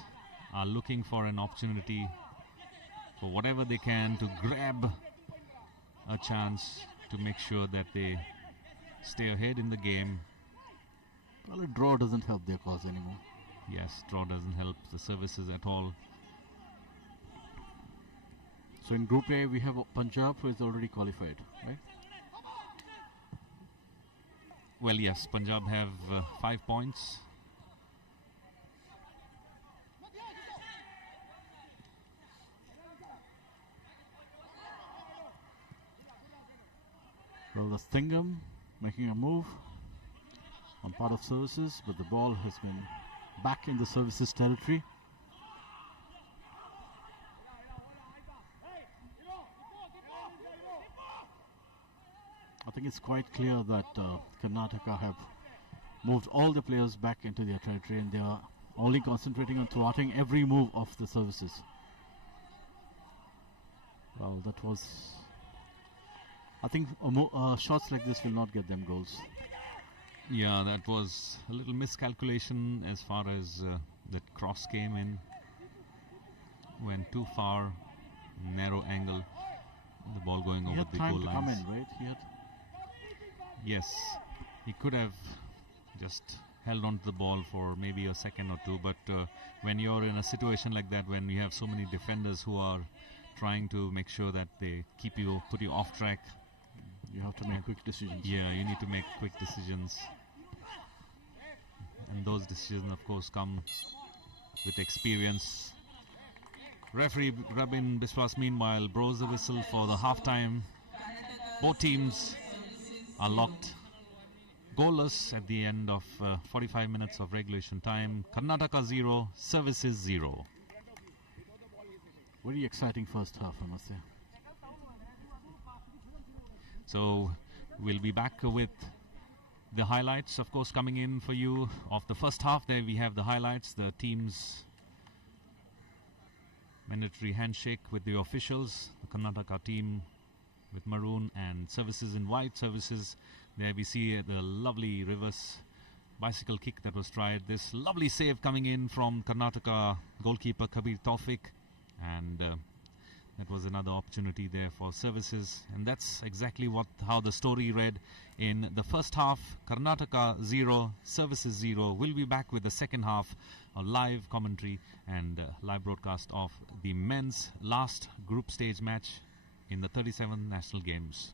are looking for an opportunity for whatever they can to grab a chance to make sure that they stay ahead in the game. Well, a draw doesn't help their cause anymore. Yes, draw doesn't help the Services at all. So in Group A, we have Punjab, who is already qualified, right? Well, yes, Punjab have 5 points. Well, the Stingham making a move on part of Services, but the ball has been back in the Services territory. I think it's quite clear that Karnataka have moved all the players back into their territory, and they are only concentrating on thwarting every move of the Services. Well, that was... I think shots like this will not get them goals. Yeah, that was a little miscalculation as far as that cross came in. Went too far, narrow angle, the ball going He over had the time goal to lines. come in, right? Yes, he could have just held on to the ball for maybe a second or two, but when you're in a situation like that, when you have so many defenders who are trying to make sure that they put you off track, You have to make quick decisions. yeah, you need to make quick decisions. And those decisions, of course, come with experience. Referee Rabin Biswas, meanwhile, blows the whistle for the halftime. Both teams are locked goalless at the end of 45 minutes of regulation time. Karnataka 0, Services 0. Very exciting first half, I must say. So we'll be back with the highlights, of course, coming in for you of the first half. There we have the highlights, the team's mandatory handshake with the officials, the Karnataka team with maroon and Services in white. Services, there we see the lovely reverse bicycle kick that was tried. This lovely save coming in from Karnataka goalkeeper Kabir Taufik, and that was another opportunity there for Services, and that's exactly how the story read in the first half. Karnataka 0, Services 0. We'll be back with the second half, a live commentary and live broadcast of the men's last group stage match in the 37th National Games.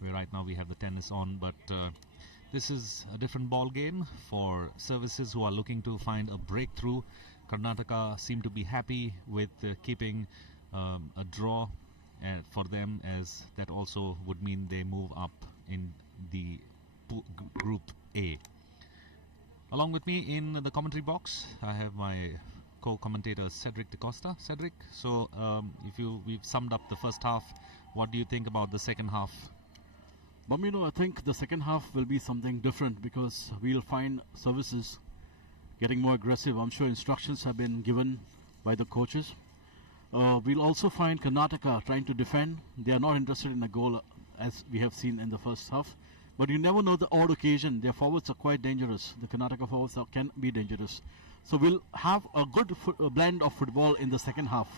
where right now we have the tennis on, but this is a different ball game for services who are looking to find a breakthrough. Karnataka seem to be happy with keeping a draw for them, as that also would mean they move up in the Group A. Along with me in the commentary box, I have my co-commentator Cedric DeCosta. Cedric, so we've summed up the first half. What do you think about the second half? Bamino, I think the second half will be something different because we'll find services getting more aggressive. I'm sure instructions have been given by the coaches. We'll also find Karnataka trying to defend. They are not interested in a goal as we have seen in the first half. But you never know the odd occasion. Their forwards are quite dangerous. The Karnataka forwards can be dangerous. So we'll have a good blend of football in the second half.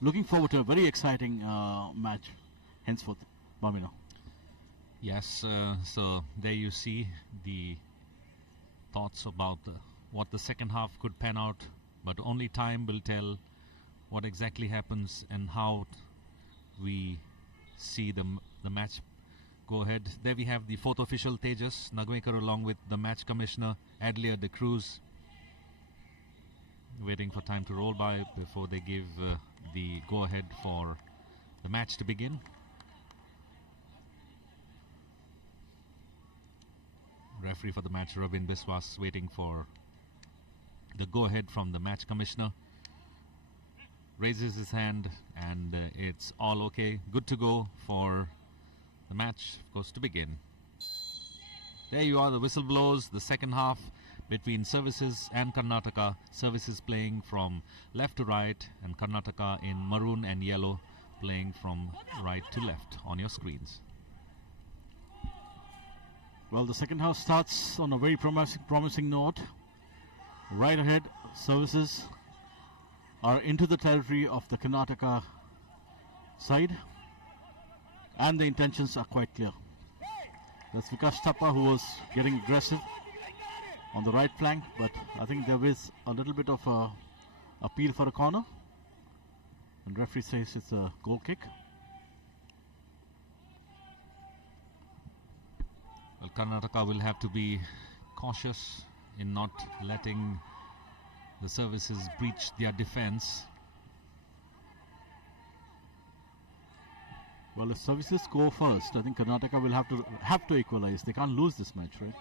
Looking forward to a very exciting match henceforth, Bamino. Yes, so there you see the thoughts about what the second half could pan out, but only time will tell what exactly happens and how we see the match go ahead. There we have the fourth official, Tejas Nagwekar, along with the match commissioner, Adlia De Cruz, waiting for time to roll by before they give the go-ahead for the match to begin. Referee for the match, Robin Biswas, waiting for the go-ahead from the match commissioner. Raises his hand and it's all okay. Good to go for the match, of course, to begin. There you are, the whistle blows. The second half between Services and Karnataka. Services playing from left to right and Karnataka in maroon and yellow playing from right to left on your screens. Well, the second half starts on a very promising note. Right ahead, Services are into the territory of the Karnataka side, and the intentions are quite clear. That's Vikas Thapa who was getting aggressive on the right flank, but I think there is a little bit of a appeal for a corner, and referee says it's a goal kick. Well, Karnataka will have to be cautious in not letting the Services breach their defense. Well, if Services go first, I think Karnataka will have to equalize. They can't lose this match, right?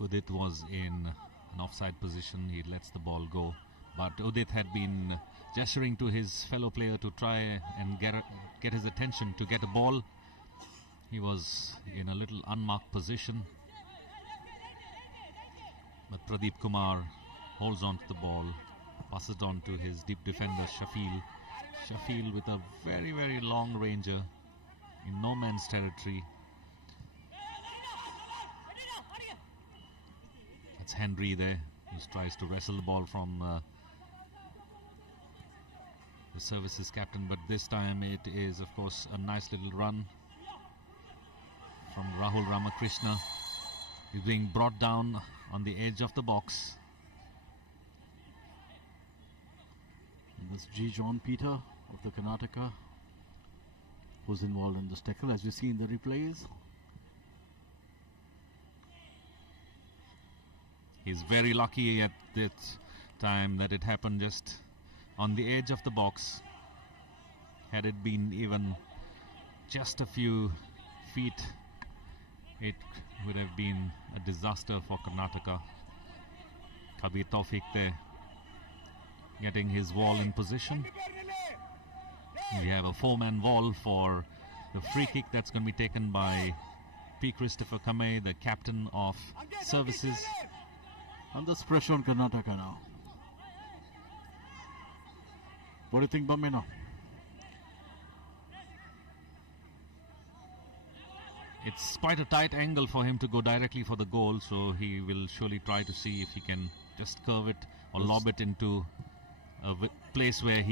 Udit was in an offside position. He lets the ball go, but Udit had been gesturing to his fellow player to try and get his attention to get a ball. He was in a little unmarked position, but Pradeep Kumar holds on to the ball, passes it on to his deep defender Shafil. Shafil with a very, very long ranger in no man's territory. That's Henry there, who tries to wrestle the ball from the Services captain, but this time it is, of course, a nice little run from Rahul Ramakrishna. He's being brought down on the edge of the box. And this G. John Peter of the Karnataka was involved in this tackle, as we see in the replays. He's very lucky at that time that it happened just on the edge of the box. Had it been even just a few feet, it would have been a disaster for Karnataka. Kabir Taufik there getting his wall in position. We have a 4-man wall for the free kick that's going to be taken by P. Christopher Kamei, the captain of Services. And there's pressure on Karnataka now. What do you think, Bamino? It's quite a tight angle for him to go directly for the goal, so he will surely try to see if he can just curve it or lob it into a place where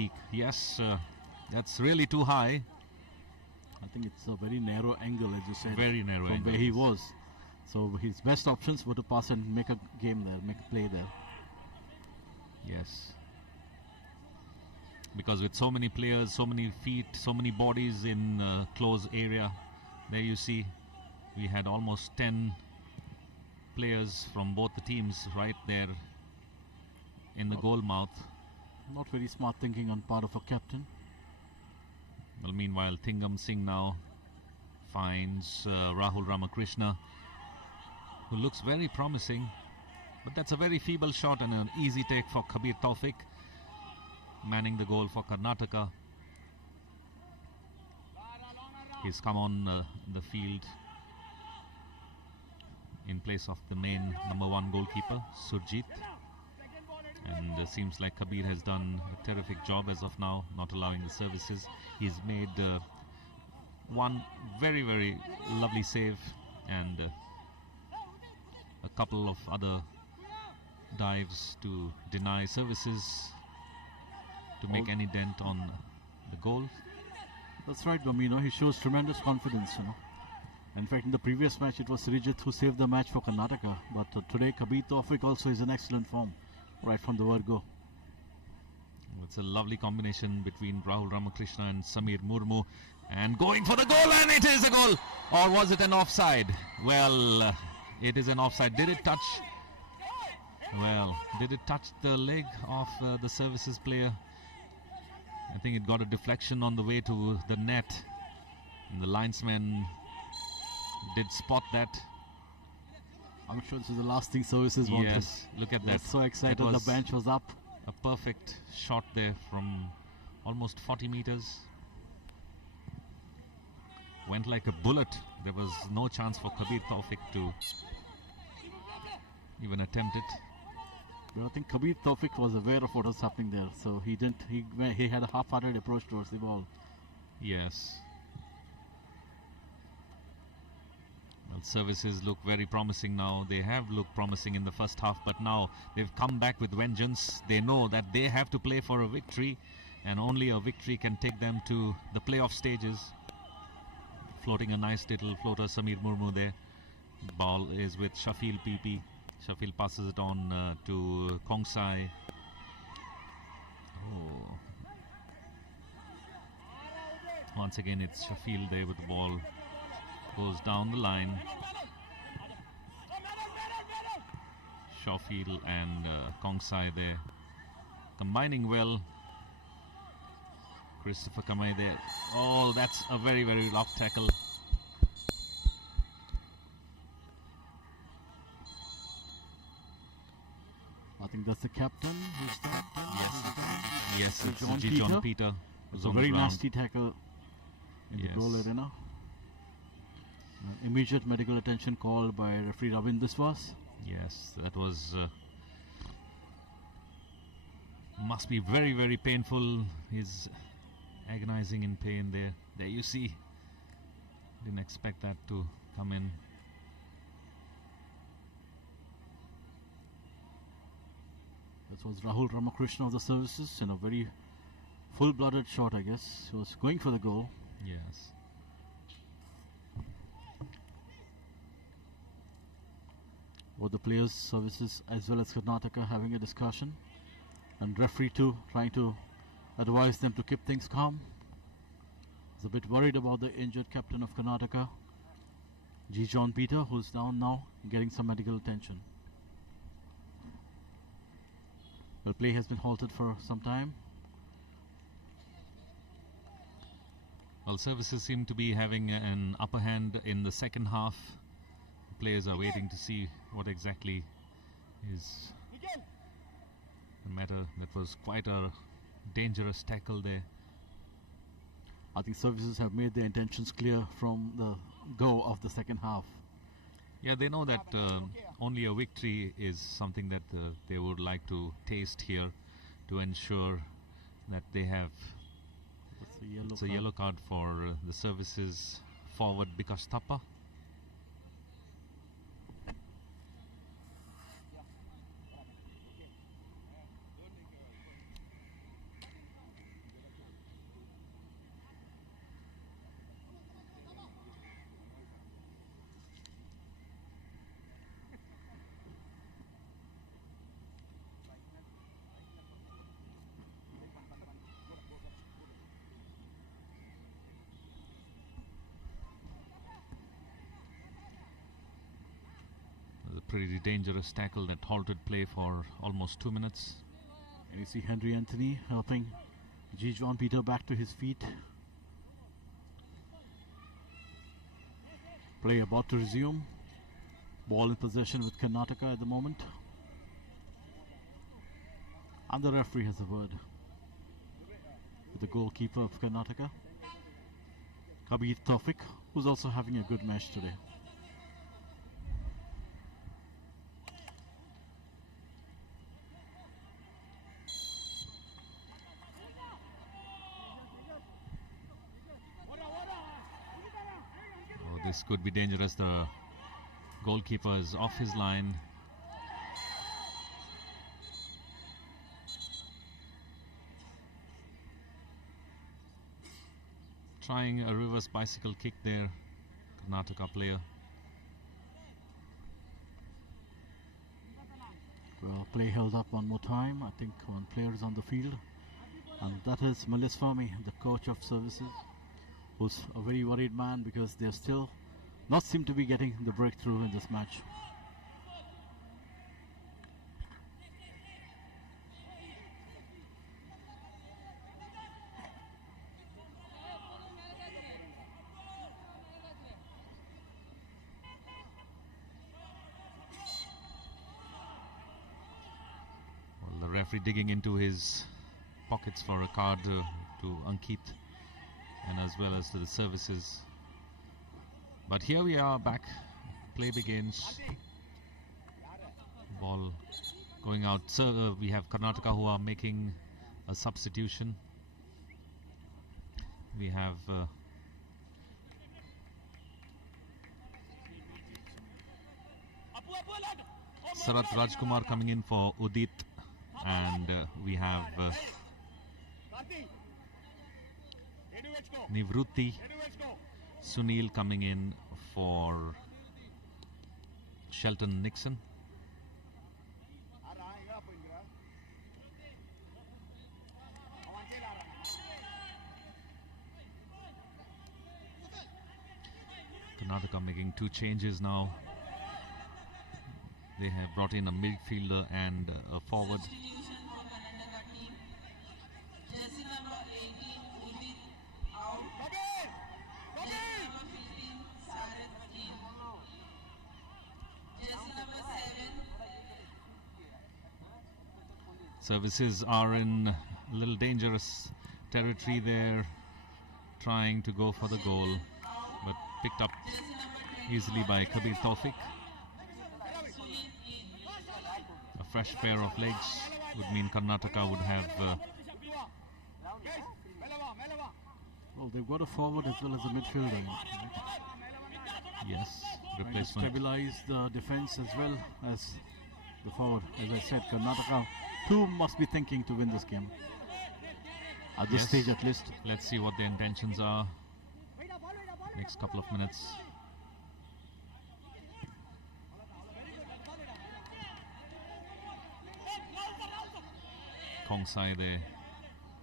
that's really too high. I think it's a very narrow angle, as you said, very narrow from angle, where he was. So his best options were to pass and make a game there, make a play there. Yes. because with so many players, so many feet, so many bodies in close area, there you see we had almost 10 players from both the teams right there in the goal mouth. Not very smart thinking on part of a captain. Well, meanwhile, Thingam Singh now finds Rahul Ramakrishna, who looks very promising, but that's a very feeble shot and an easy take for Kabir Taufik, manning the goal for Karnataka. He's come on the field in place of the main #1 goalkeeper, Surjit. And seems like Kabir has done a terrific job as of now, not allowing the services. He's made one very, very lovely save and a couple of other dives to deny services to make any dent on the goal. That's right, Domino. He shows tremendous confidence, you know. In fact, in the previous match, it was Srijit who saved the match for Karnataka. But today, Kabir Taufik also is in excellent form, right from the word go. It's a lovely combination between Rahul Ramakrishna and Samir Murmu. And going for the goal, and it is a goal! Or was it an offside? Well, it is an offside. Did it touch? Well, did it touch the leg of the services player? I think it got a deflection on the way to the net. And the linesman did spot that. I'm sure this is the last thing services wanted. Yes, look at that. So excited, the bench was up. A perfect shot there from almost 40 meters. Went like a bullet. There was no chance for Kabir Taufik to even attempt it. But I think Kabir Taufik was aware of what was happening there, so he didn't. He had a half-hearted approach towards the ball. Yes. Well, services look very promising now. They have looked promising in the first half, but now they've come back with vengeance. They know that they have to play for a victory, and only a victory can take them to the playoff stages. Floating a nice little floater, Samir Murmu there. Ball is with Shafil PP. Shafil passes it on to Kongsai. Oh. Once again, it's Shafil there with the ball. Goes down the line. Shafil and Kongsai there combining well. Christopher Kamai there. Oh, that's a very, very rough tackle. I think that's the captain. Who's that? Yes, it's John John Peter. It's a very nasty tackle in the goal arena. Immediate medical attention called by referee Ravin Biswas. Yes, that was must be very, very painful. He's agonizing in pain there. There you see. Didn't expect that to come in. This was Rahul Ramakrishna of the services in a very full-blooded shot, I guess. He was going for the goal. Yes. Both the players, services, as well as Karnataka having a discussion, and referee too trying to advise them to keep things calm. He's a bit worried about the injured captain of Karnataka, G. John Peter, who's down now, getting some medical attention. Well, play has been halted for some time. Well, services seem to be having an upper hand in the second half. Players are waiting to see what exactly is the matter. That was quite a dangerous tackle there. I think services have made their intentions clear from the go of the second half. Yeah, they know that only a victory is something that they would like to taste here to ensure that they have. It's a yellow card for the services forward Bikash Thapa. pretty dangerous tackle that halted play for almost 2 minutes. And you see Henry Anthony helping G. John Peter back to his feet. Play about to resume. Ball in possession with Karnataka at the moment. And the referee has a word with the goalkeeper of Karnataka, Kabir Taufik, who's also having a good match today. Oh, this could be dangerous. The goalkeeper is off his line. Trying a reverse bicycle kick there, Karnataka player. Well, play held up one more time. I think one player is on the field, and that is Maliswamy, the coach of services, who's a very worried man because they're still not seem to be getting the breakthrough in this match. Referee digging into his pockets for a card to Ankit and as well as to the services. But here we are back. Play begins. Ball going out. So we have Karnataka who are making a substitution. We have Sarat Rajkumar coming in for Udit. And we have Nivrutti Sunil coming in for Shelton Nixon. Karnataka making 2 changes now. They have brought in a midfielder and a forward. Services are in a little dangerous territory there, trying to go for the goal, but picked up easily by Kabir Taufik. A fresh pair of legs would mean Karnataka would have well, they've got a forward as well as a midfielder. Right? Yes, trying to replacement. stabilize the defense as well as the forward. As I said, Karnataka too must be thinking to win this game. At this Yes. stage at least. Let's see what their intentions are. Next couple of minutes. Kongsai there,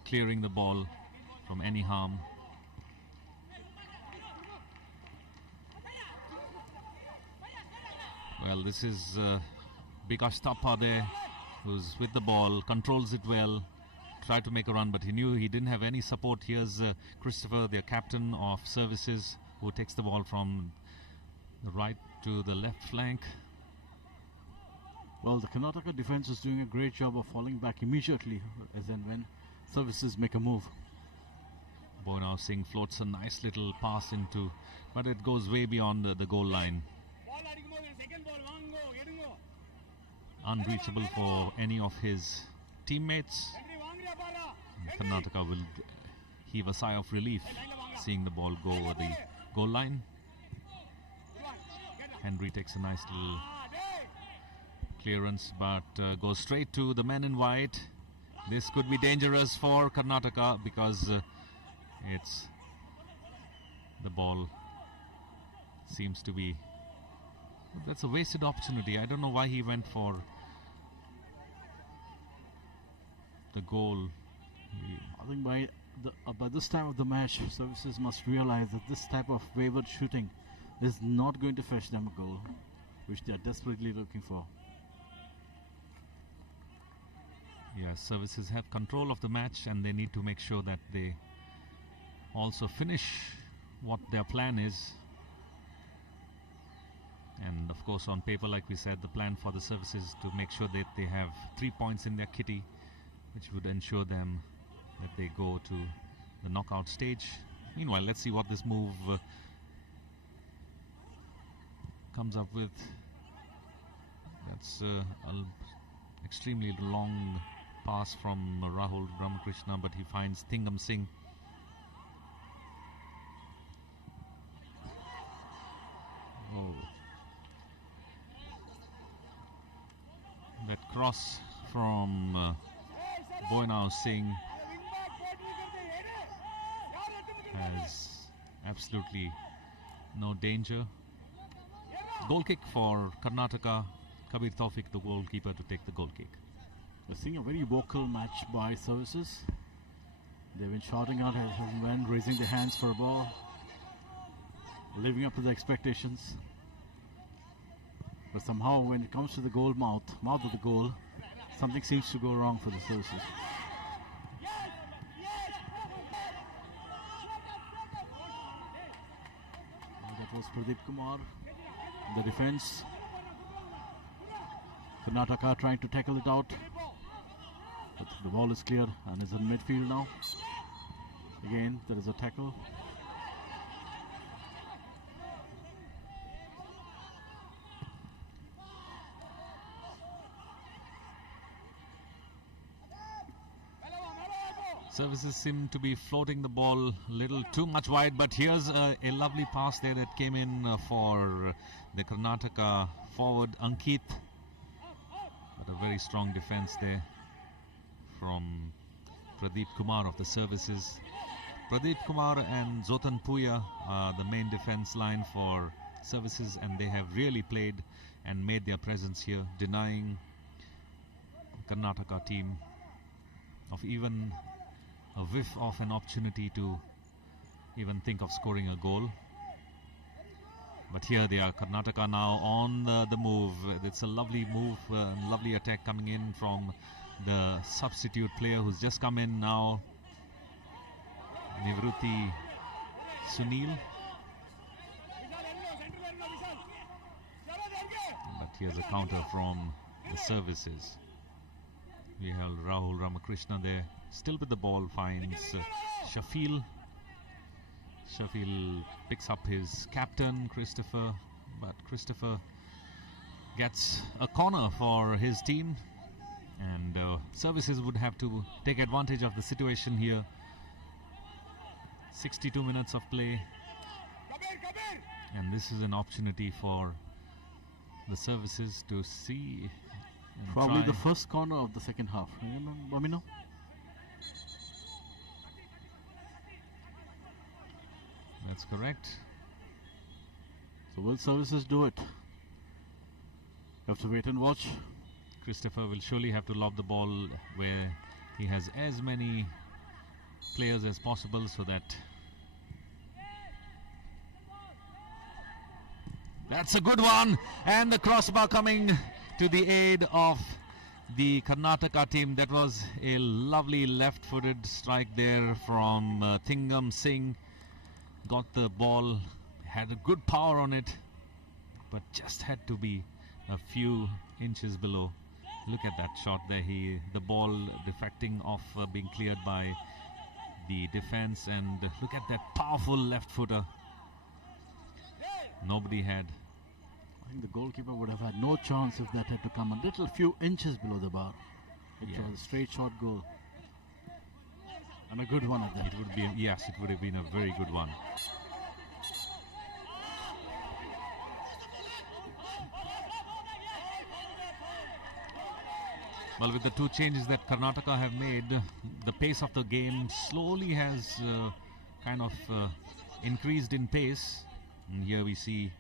clearing the ball from any harm. Well, this is Bikash Thapa there, who's with the ball, controls it well, tried to make a run, but he knew he didn't have any support. Here's Christopher, their captain of services, who takes the ball from the right to the left flank. Well, the Karnataka defense is doing a great job of falling back immediately as and when services make a move. Boinao Singh floats a nice little pass into, but it goes way beyond the goal line. Unreachable for any of his teammates. Karnataka will heave a sigh of relief seeing the ball go over the goal line. Henry takes a nice little clearance, but goes straight to the men in white. This could be dangerous for Karnataka because it's the ball seems to be, that's a wasted opportunity. I don't know why he went for the goal. I think by this time of the match, services must realize that this type of wayward shooting is not going to fetch them a goal. which they are desperately looking for. Yeah, services have control of the match, and they need to make sure that they also finish what their plan is. And of course, on paper, like we said, the plan for the services to make sure that they have 3 points in their kitty, which would ensure them that they go to the knockout stage. Meanwhile, let's see what this move comes up with. That's an extremely long pass from Rahul Ramakrishna, but he finds Tingam Singh. Oh. That cross from Boinav Singh has absolutely no danger. Goal kick for Karnataka. Kabir Taufik, the goalkeeper, to take the goal kick. We're seeing a very vocal match by services. They've been shouting out as and when, raising their hands for a ball, living up to the expectations. But somehow when it comes to the goal mouth of the goal, something seems to go wrong for the services. That was Pradeep Kumar. The defense. Karnataka trying to tackle it out. But the ball is clear and is in midfield now. Again, there is a tackle. Services seem to be floating the ball a little too much wide, but here's a lovely pass there that came in for the Karnataka forward Ankit. But a very strong defense there from Pradeep Kumar of the services. Pradeep Kumar and Zotan Puya are the main defense line for services, and they have really played and made their presence here, denying Karnataka team of even a whiff of an opportunity to even think of scoring a goal. But here they are, Karnataka now on the move. It's a lovely move, lovely attack coming in from the substitute player who's just come in now, Nivruti Sunil. But here's a counter from the services. We have Rahul Ramakrishna there, still with the ball, finds Shafil. Shafil picks up his captain, Christopher, but Christopher gets a corner for his team, and services would have to take advantage of the situation here. 62 minutes of play, and this is an opportunity for the services to see and probably try. the first corner of the second half. Remember, Bamino? That's correct. So will services do it? You have to wait and watch. Christopher will surely have to lob the ball where he has as many players as possible, so that that's a good one, and the crossbar coming to the aid of the Karnataka team. That was a lovely left-footed strike there from Tingam Singh. Got the ball, had a good power on it, but just had to be a few inches below. Look at that shot there. The ball deflecting off, being cleared by the defense, and look at that powerful left footer. Nobody had. I think the goalkeeper would have had no chance if that had to come a little few inches below the bar. It was a straight shot goal. And a good one at that. It would be, yes, it would have been a very good one. Well, with the two changes that Karnataka have made, the pace of the game slowly has kind of increased in pace. And here we see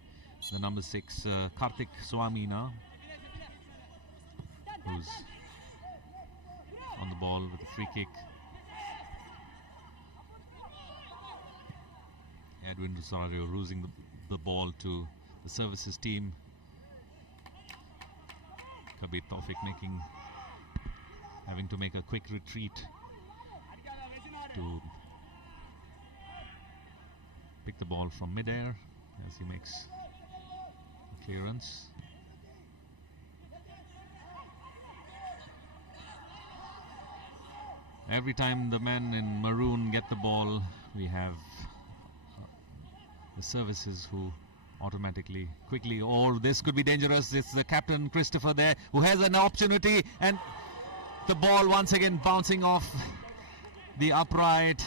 the number 6, Karthik Swami now, who's on the ball with a free kick. Edwin Rosario losing the ball to the services team. Kabir Taufik having to make a quick retreat to pick the ball from mid-air as he makes the clearance. Every time the men in maroon get the ball, we have the services who automatically, quickly, oh, this could be dangerous. It's the captain, Christopher, there, who has an opportunity, and the ball once again bouncing off the upright.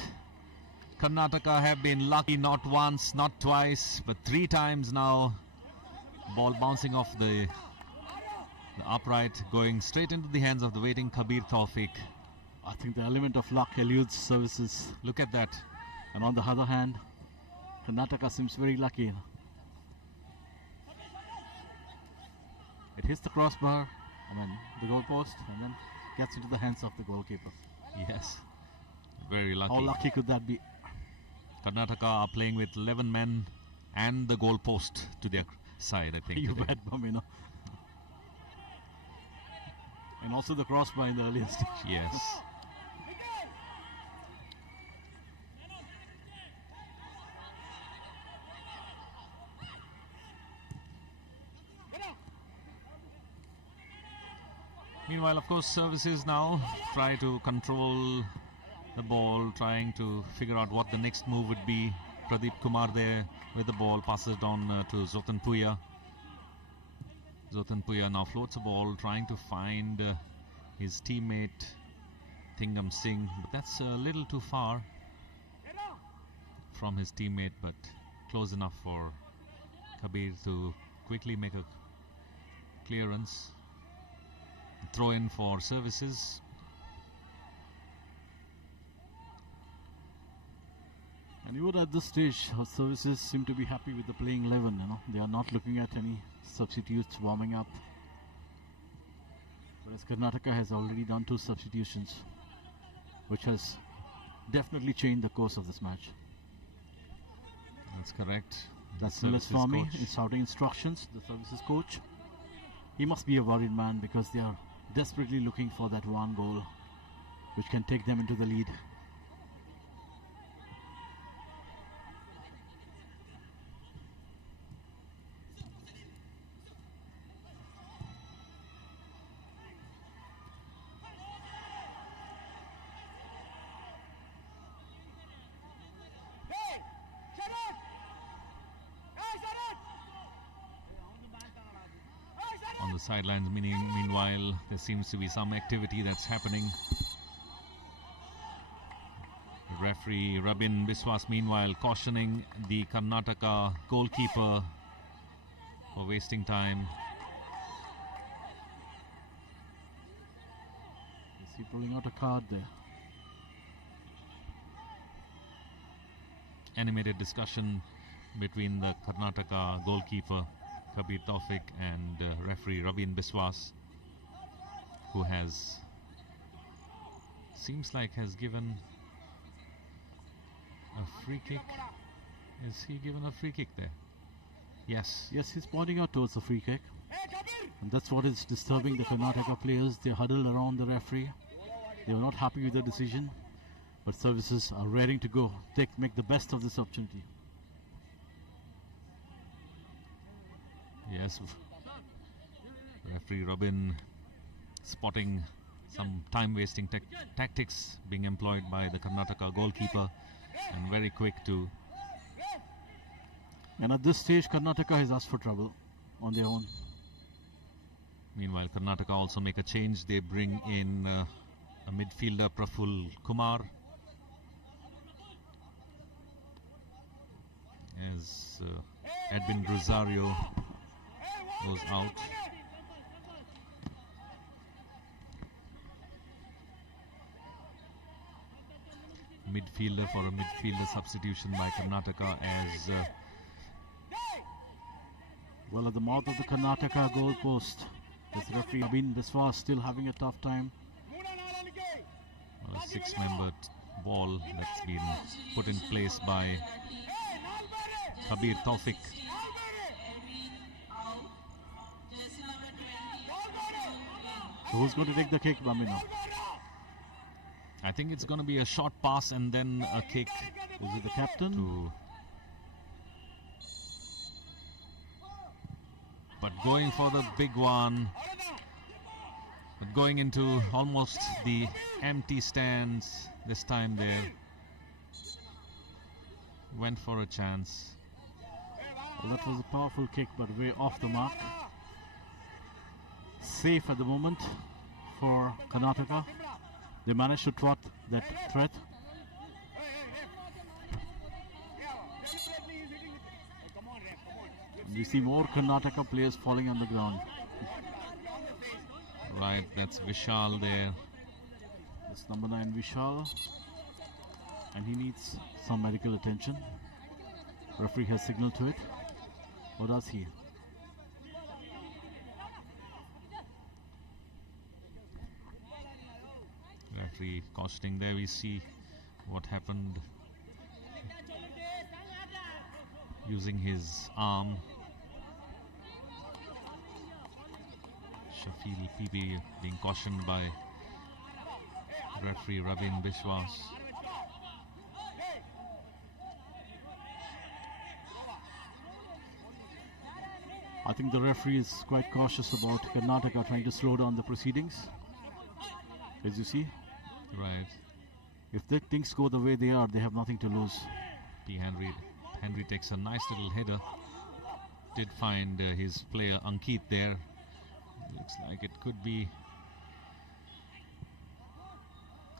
Karnataka have been lucky, not once, not twice, but 3 times now. Ball bouncing off the upright, going straight into the hands of the waiting Kabir Taufik. I think the element of luck eludes services. Look at that. And on the other hand, Karnataka seems very lucky. It hits the crossbar, the goal post, and then gets into the hands of the goalkeeper. Yes, very lucky. How lucky could that be? Karnataka are playing with 11 men and the goal post to their side, I think. You bet, Bamino. And also the crossbar in the earlier stage. Yes. Meanwhile, of course, services now try to control the ball, trying to figure out what the next move would be. Pradeep Kumar there with the ball, passes it on to Zotan Puya. Zotan Puya now floats the ball, trying to find his teammate Thingam Singh, but that's a little too far from his teammate, but close enough for Kabir to quickly make a clearance. Throw in for services. And even at this stage, our services seem to be happy with the playing 11. They are not looking at any substitutes warming up. Whereas Karnataka has already done 2 substitutions, which has definitely changed the course of this match. That's correct. That's Nilesh Swami is shouting instructions, the services coach. He must be a worried man because they are desperately looking for that one goal which can take them into the lead. On the sidelines, meanwhile, there seems to be some activity that's happening. Referee Rabin Biswas, meanwhile, cautioning the Karnataka goalkeeper for wasting time. Is he pulling out a card there? Animated discussion between the Karnataka goalkeeper Kabir Taufik and referee Rabin Biswas, who seems like has given a free kick. Is he given a free kick there? Yes. Yes, he's pointing out towards the free kick. And that's what is disturbing the Karnataka players. They huddle around the referee. They were not happy with the decision, but services are raring to go. Make the best of this opportunity. Yes, referee Robin spotting some time-wasting tactics being employed by the Karnataka goalkeeper, and very quick too. And at this stage, Karnataka has asked for trouble on their own. Meanwhile, Karnataka also make a change. They bring in a midfielder, Praful Kumar, as Edwin Rosario goes out. Midfielder for a midfielder substitution by Karnataka as well, at the mouth of the Karnataka goal post, this referee Rabin Biswas still having a tough time. A 6-member ball that's been put in place by Kabir Taufik. So who's going to take the kick, Bambino? I think it's going to be a short pass and then a kick. Is it the captain? But going for the big one. But going into almost the empty stands this time there. Went for a chance. Well, that was a powerful kick, but way off the mark. Safe at the moment for Karnataka. They managed to thwart that threat. And we see more Karnataka players falling on the ground. Right, that's Vishal there. That's number 9 Vishal. And he needs some medical attention. Referee has signaled to it. What does he? Referee cautioning there. We see what happened. Using his arm. Shafil PB being cautioned by referee Ravin Bishwas. I think the referee is quite cautious about Karnataka trying to slow down the proceedings. As you see. Right. If the things go the way they are, they have nothing to lose. P. Henry takes a nice little header. Did find his player Ankit there. Looks like it could be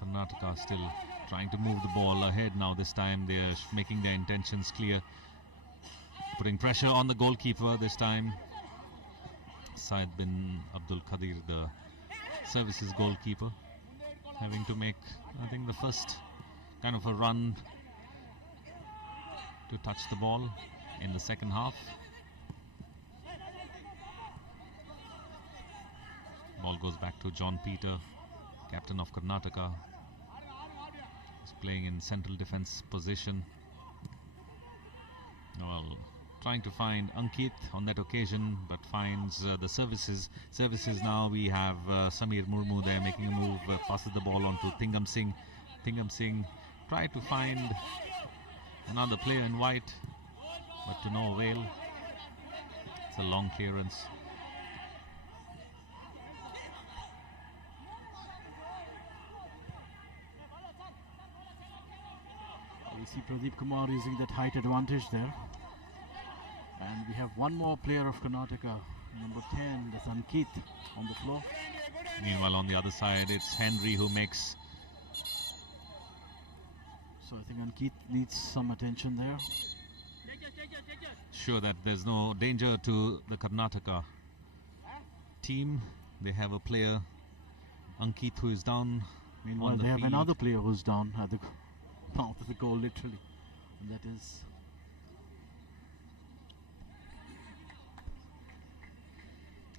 Karnataka still trying to move the ball ahead now. This time they're making their intentions clear. Putting pressure on the goalkeeper this time. Said bin Abdul Qadir, the services goalkeeper, having to make, I think, the first kind of a run to touch the ball in the second half. Ball goes back to John Peter, captain of Karnataka. He's playing in central defense position. Well, trying to find Ankit on that occasion, but finds the services. Services now we have Samir Murmu there making a move, passes the ball on to Thingam Singh. Thingam Singh tried to find another player in white, but to no avail. It's a long clearance. We see Pradeep Kumar using that height advantage there. And we have one more player of Karnataka, number 10, that's Ankit, on the floor. Meanwhile, on the other side, it's Henry who makes. So I think Ankit needs some attention there. Sure that there's no danger to the Karnataka team. They have a player, Ankit, who is down. Meanwhile, they have another player who's down at the mouth of the goal, literally. And that is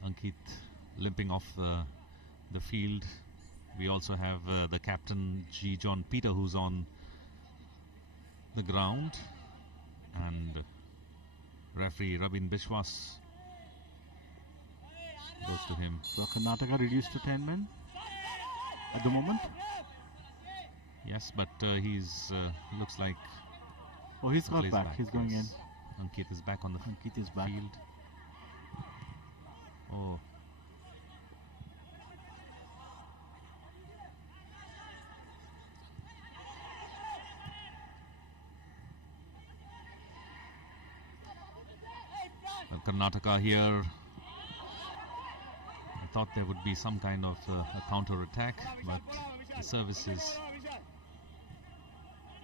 Ankit limping off the field. We also have the captain, G. John Peter, who's on the ground, and referee Ravin Bishwas goes to him. So Karnataka reduced to 10 men at the moment. Yes, but he's looks like. Oh, he's got back. He's going in. Ankit is back on the Ankit is back. field. Oh. Well, Karnataka here. I thought there would be some kind of a counter attack, but the services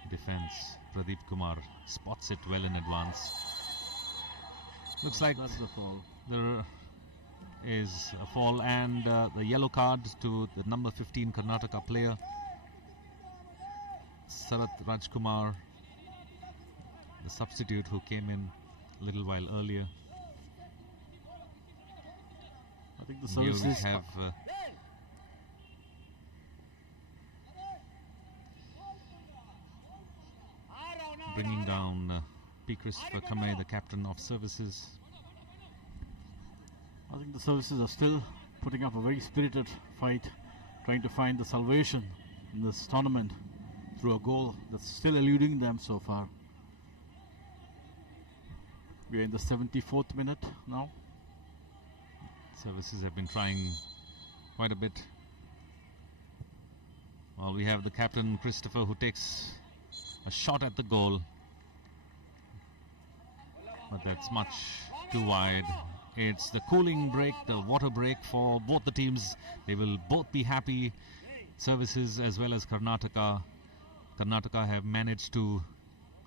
defense, Pradeep Kumar spots it well in advance. Looks like that's the fall. There is a fall and the yellow card to the number 15 Karnataka player, Sarath Rajkumar, the substitute who came in a little while earlier. I think the services have bringing down P. Christopher Kamei, the captain of services. I think the services are still putting up a very spirited fight, trying to find the salvation in this tournament through a goal that's still eluding them so far. We're in the 74th minute now. Services have been trying quite a bit. Well, we have the captain Christopher who takes a shot at the goal, but that's much too wide. It's the cooling break, the water break for both the teams. They will both be happy. Services as well as Karnataka. Karnataka have managed to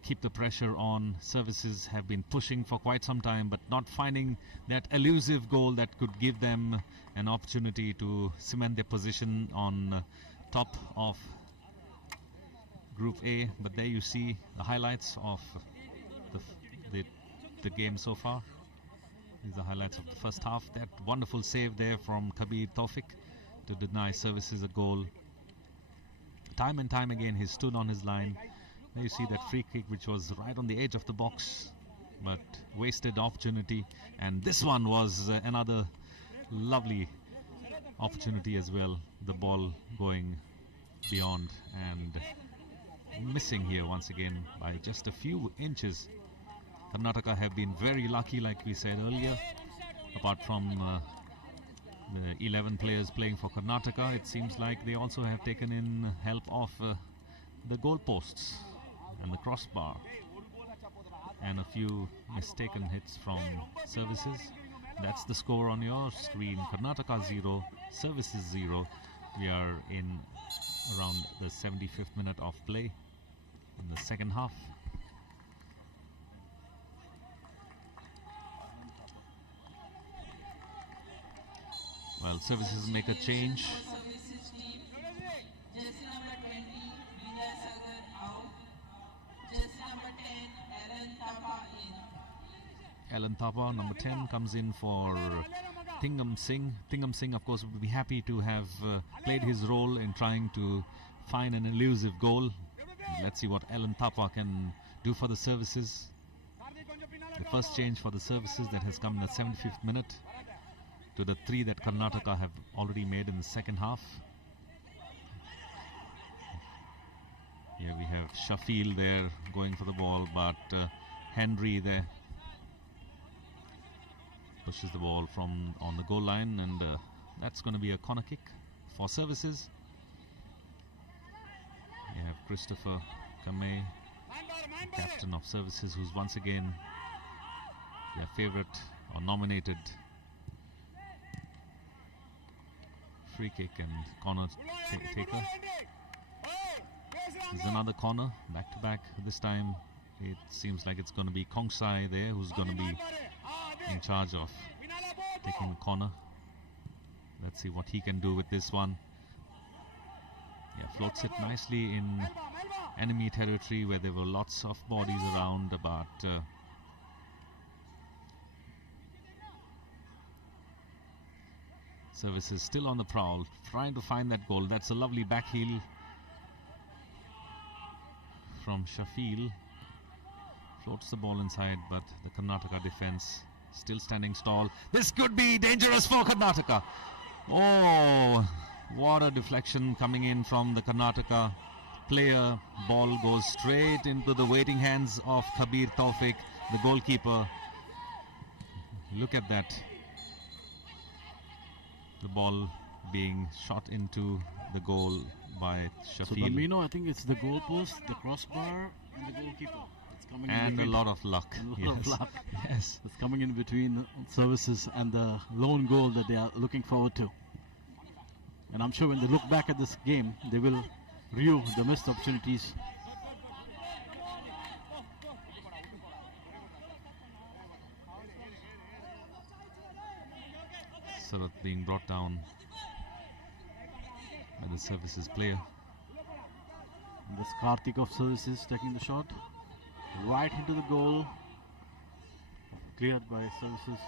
keep the pressure on. Services have been pushing for quite some time, but not finding that elusive goal that could give them an opportunity to cement their position on top of Group A. But there you see the highlights of the game so far. These are the highlights of the first half. That wonderful save there from Kabir Taufik to deny Services a goal. Time and time again he stood on his line. There you see that free kick which was right on the edge of the box, but wasted opportunity. And this one was another lovely opportunity as well. The ball going beyond and missing here once again by just a few inches. Karnataka have been very lucky, like we said earlier. Apart from the 11 players playing for Karnataka, it seems like they also have taken in help of the goalposts and the crossbar and a few mistaken hits from Services. That's the score on your screen. Karnataka 0, Services 0. We are in around the 75th minute of play in the second half. Well, Services make a change. Alan Thapa, number 10, comes in for Tingam Singh. Tingam Singh, of course, would be happy to have played his role in trying to find an elusive goal. Let's see what Alan Thapa can do for the Services. The first change for the Services that has come in the 75th minute to the 3 that Karnataka have already made in the second half. Here we have Shafil there going for the ball, but Henry there pushes the ball from on the goal line, and that's going to be a corner kick for Services. You have Christopher Kamei, the captain of Services, who's once again their favorite or nominated free kick and corner taker. There's another corner, back to back. This time it seems like it's going to be Kongsai there who's going to be in charge of taking the corner. Let's see what he can do with this one. Yeah, floats it nicely in enemy territory where there were lots of bodies around, but Services still on the prowl, trying to find that goal. That's a lovely back heel from Shafil. Floats the ball inside, but the Karnataka defense still standing tall. This could be dangerous for Karnataka. Oh, what a deflection coming in from the Karnataka player. Ball goes straight into the waiting hands of Kabir Taufik, the goalkeeper. Look at that. The ball being shot into the goal by Shafil. So Bambino, I think it's the goalpost, the crossbar, and the goalkeeper. It's coming and in a lot of luck. A lot of luck. Yes. It's coming in between Services and the lone goal that they are looking forward to. And I'm sure when they look back at this game, they will rue the missed opportunities. Sort being brought down by the Services player. And this Karthik of Services taking the shot right into the goal, cleared by Services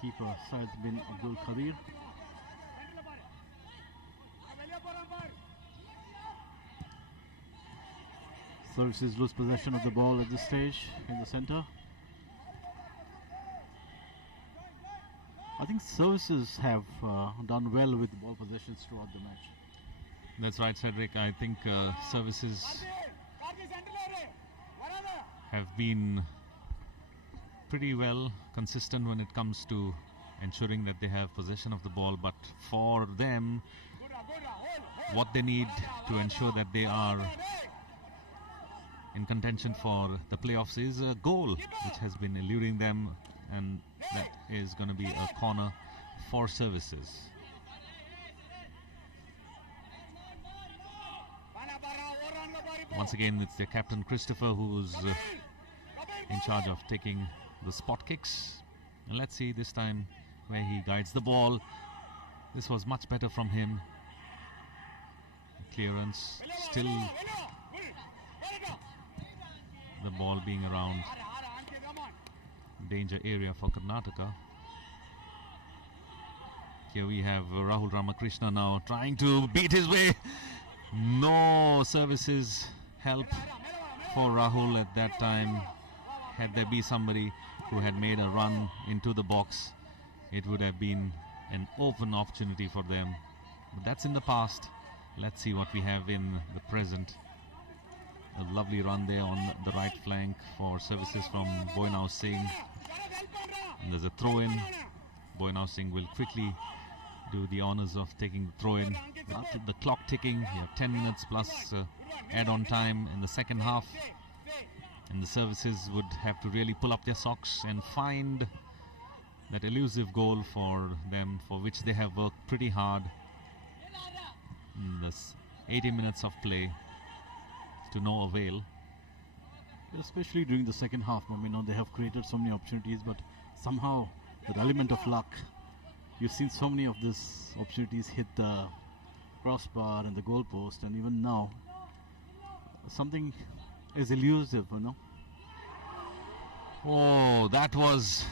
keeper Said bin Abdul Khadir. Services lose possession of the ball at this stage in the center. I think services have done well with ball possessions throughout the match. That's right, Cedric. I think services have been pretty well consistent when it comes to ensuring that they have possession of the ball, but for them, what they need to ensure that they are in contention for the playoffs is a goal, which has been eluding them, and that is going to be a corner for services. Once again, it's their captain Christopher who's in charge of taking the spot kicks, and let's see this time where he guides the ball. This was much better from him. Clearance, still the ball being around danger area for Karnataka. Here we have Rahul Ramakrishna now trying to beat his way. No services help for Rahul at that time. Had there be somebody who had made a run into the box, it would have been an open opportunity for them. But that's in the past. Let's see what we have in the present. A lovely run there on the right flank for services from Boinav Singh. And there's a throw-in. Boinav Singh will quickly do the honors of taking the throw-in. The clock ticking. You have 10 minutes plus add-on time in the second half. And the services would have to really pull up their socks and find that elusive goal for them, for which they have worked pretty hard in this 80 minutes of play, to no avail. Especially during the second half, they have created so many opportunities, but somehow that element of luck, you've seen so many of these opportunities hit the crossbar and the goalpost, and even now something is elusive, Oh, that was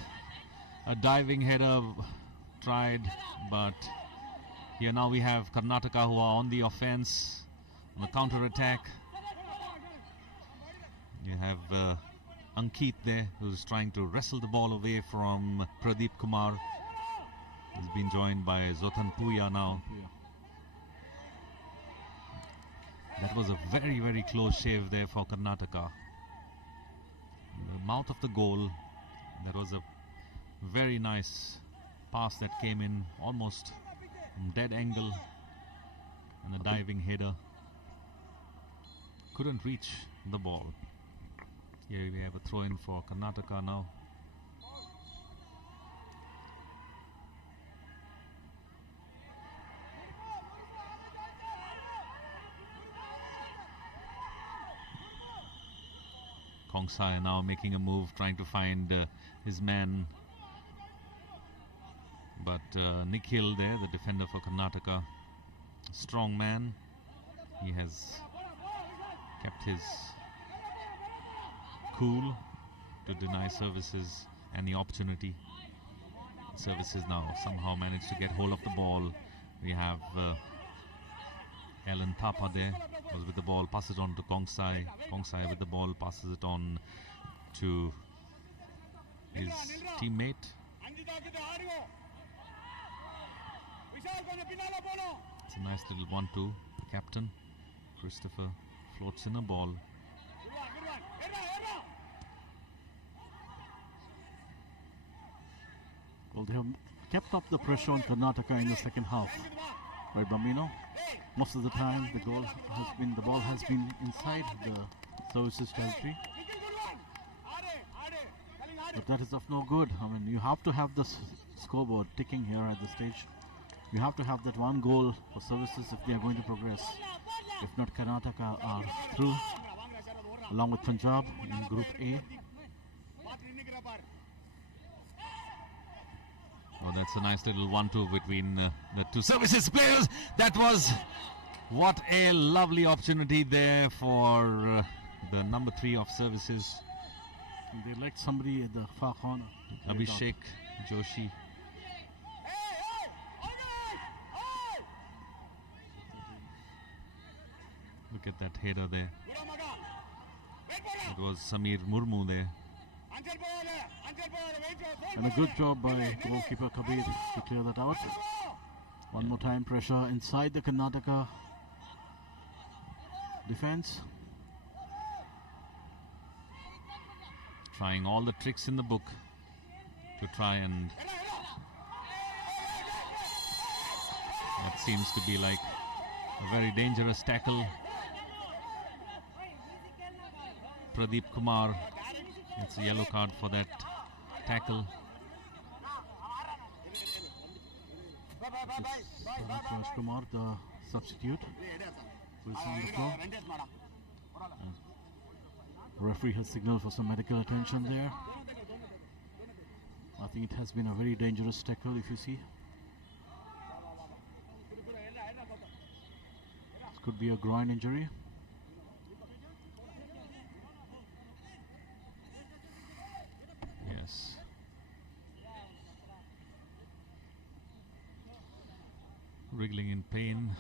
a diving header tried, but here now we have Karnataka who are on the offense, on the counter-attack. You have Ankit there, who's trying to wrestle the ball away from Pradeep Kumar. He's been joined by Zotan Puya now. That was a very, very close shave there for Karnataka. The mouth of the goal, that was a very nice pass that came in almost dead angle, and a diving header. Couldn't reach the ball. Here we have a throw in for Karnataka now. Kongsai now making a move, trying to find his man. But Nikhil there, the defender for Karnataka, strong man. He has kept his cool to deny services any opportunity. Services now somehow managed to get hold of the ball. We have Alan Thapa there, was with the ball, passes on to Kongsai. Kongsai with the ball, passes it on to his teammate. It's a nice little 1-2. Captain Christopher floats in a ball. Well, they have kept up the pressure on Karnataka in the second half, right, Bambino? Most of the time, the ball has been inside the services territory. But that is of no good. You have to have the scoreboard ticking here at the stage. You have to have that one goal for services if they are going to progress. If not, Karnataka are through, along with Punjab in Group A. Oh, that's a nice little 1-2 between the two services players. That was what a lovely opportunity there for the number 3 of services. They like somebody at the far corner. Abhishek Joshi. Look at that header there. It was Samir Murmu there. And a good job by goalkeeper Kabir to clear that out. One more time, pressure inside the Karnataka defense. Trying all the tricks in the book to try and... That seems to be like a very dangerous tackle. Pradeep Kumar, it's a yellow card for that tackle. Raj Kumar, the substitute, who is on the floor. The referee has signaled for some medical attention there. I think it has been a very dangerous tackle, if you see. This could be a groin injury. Yes. Wriggling in pain,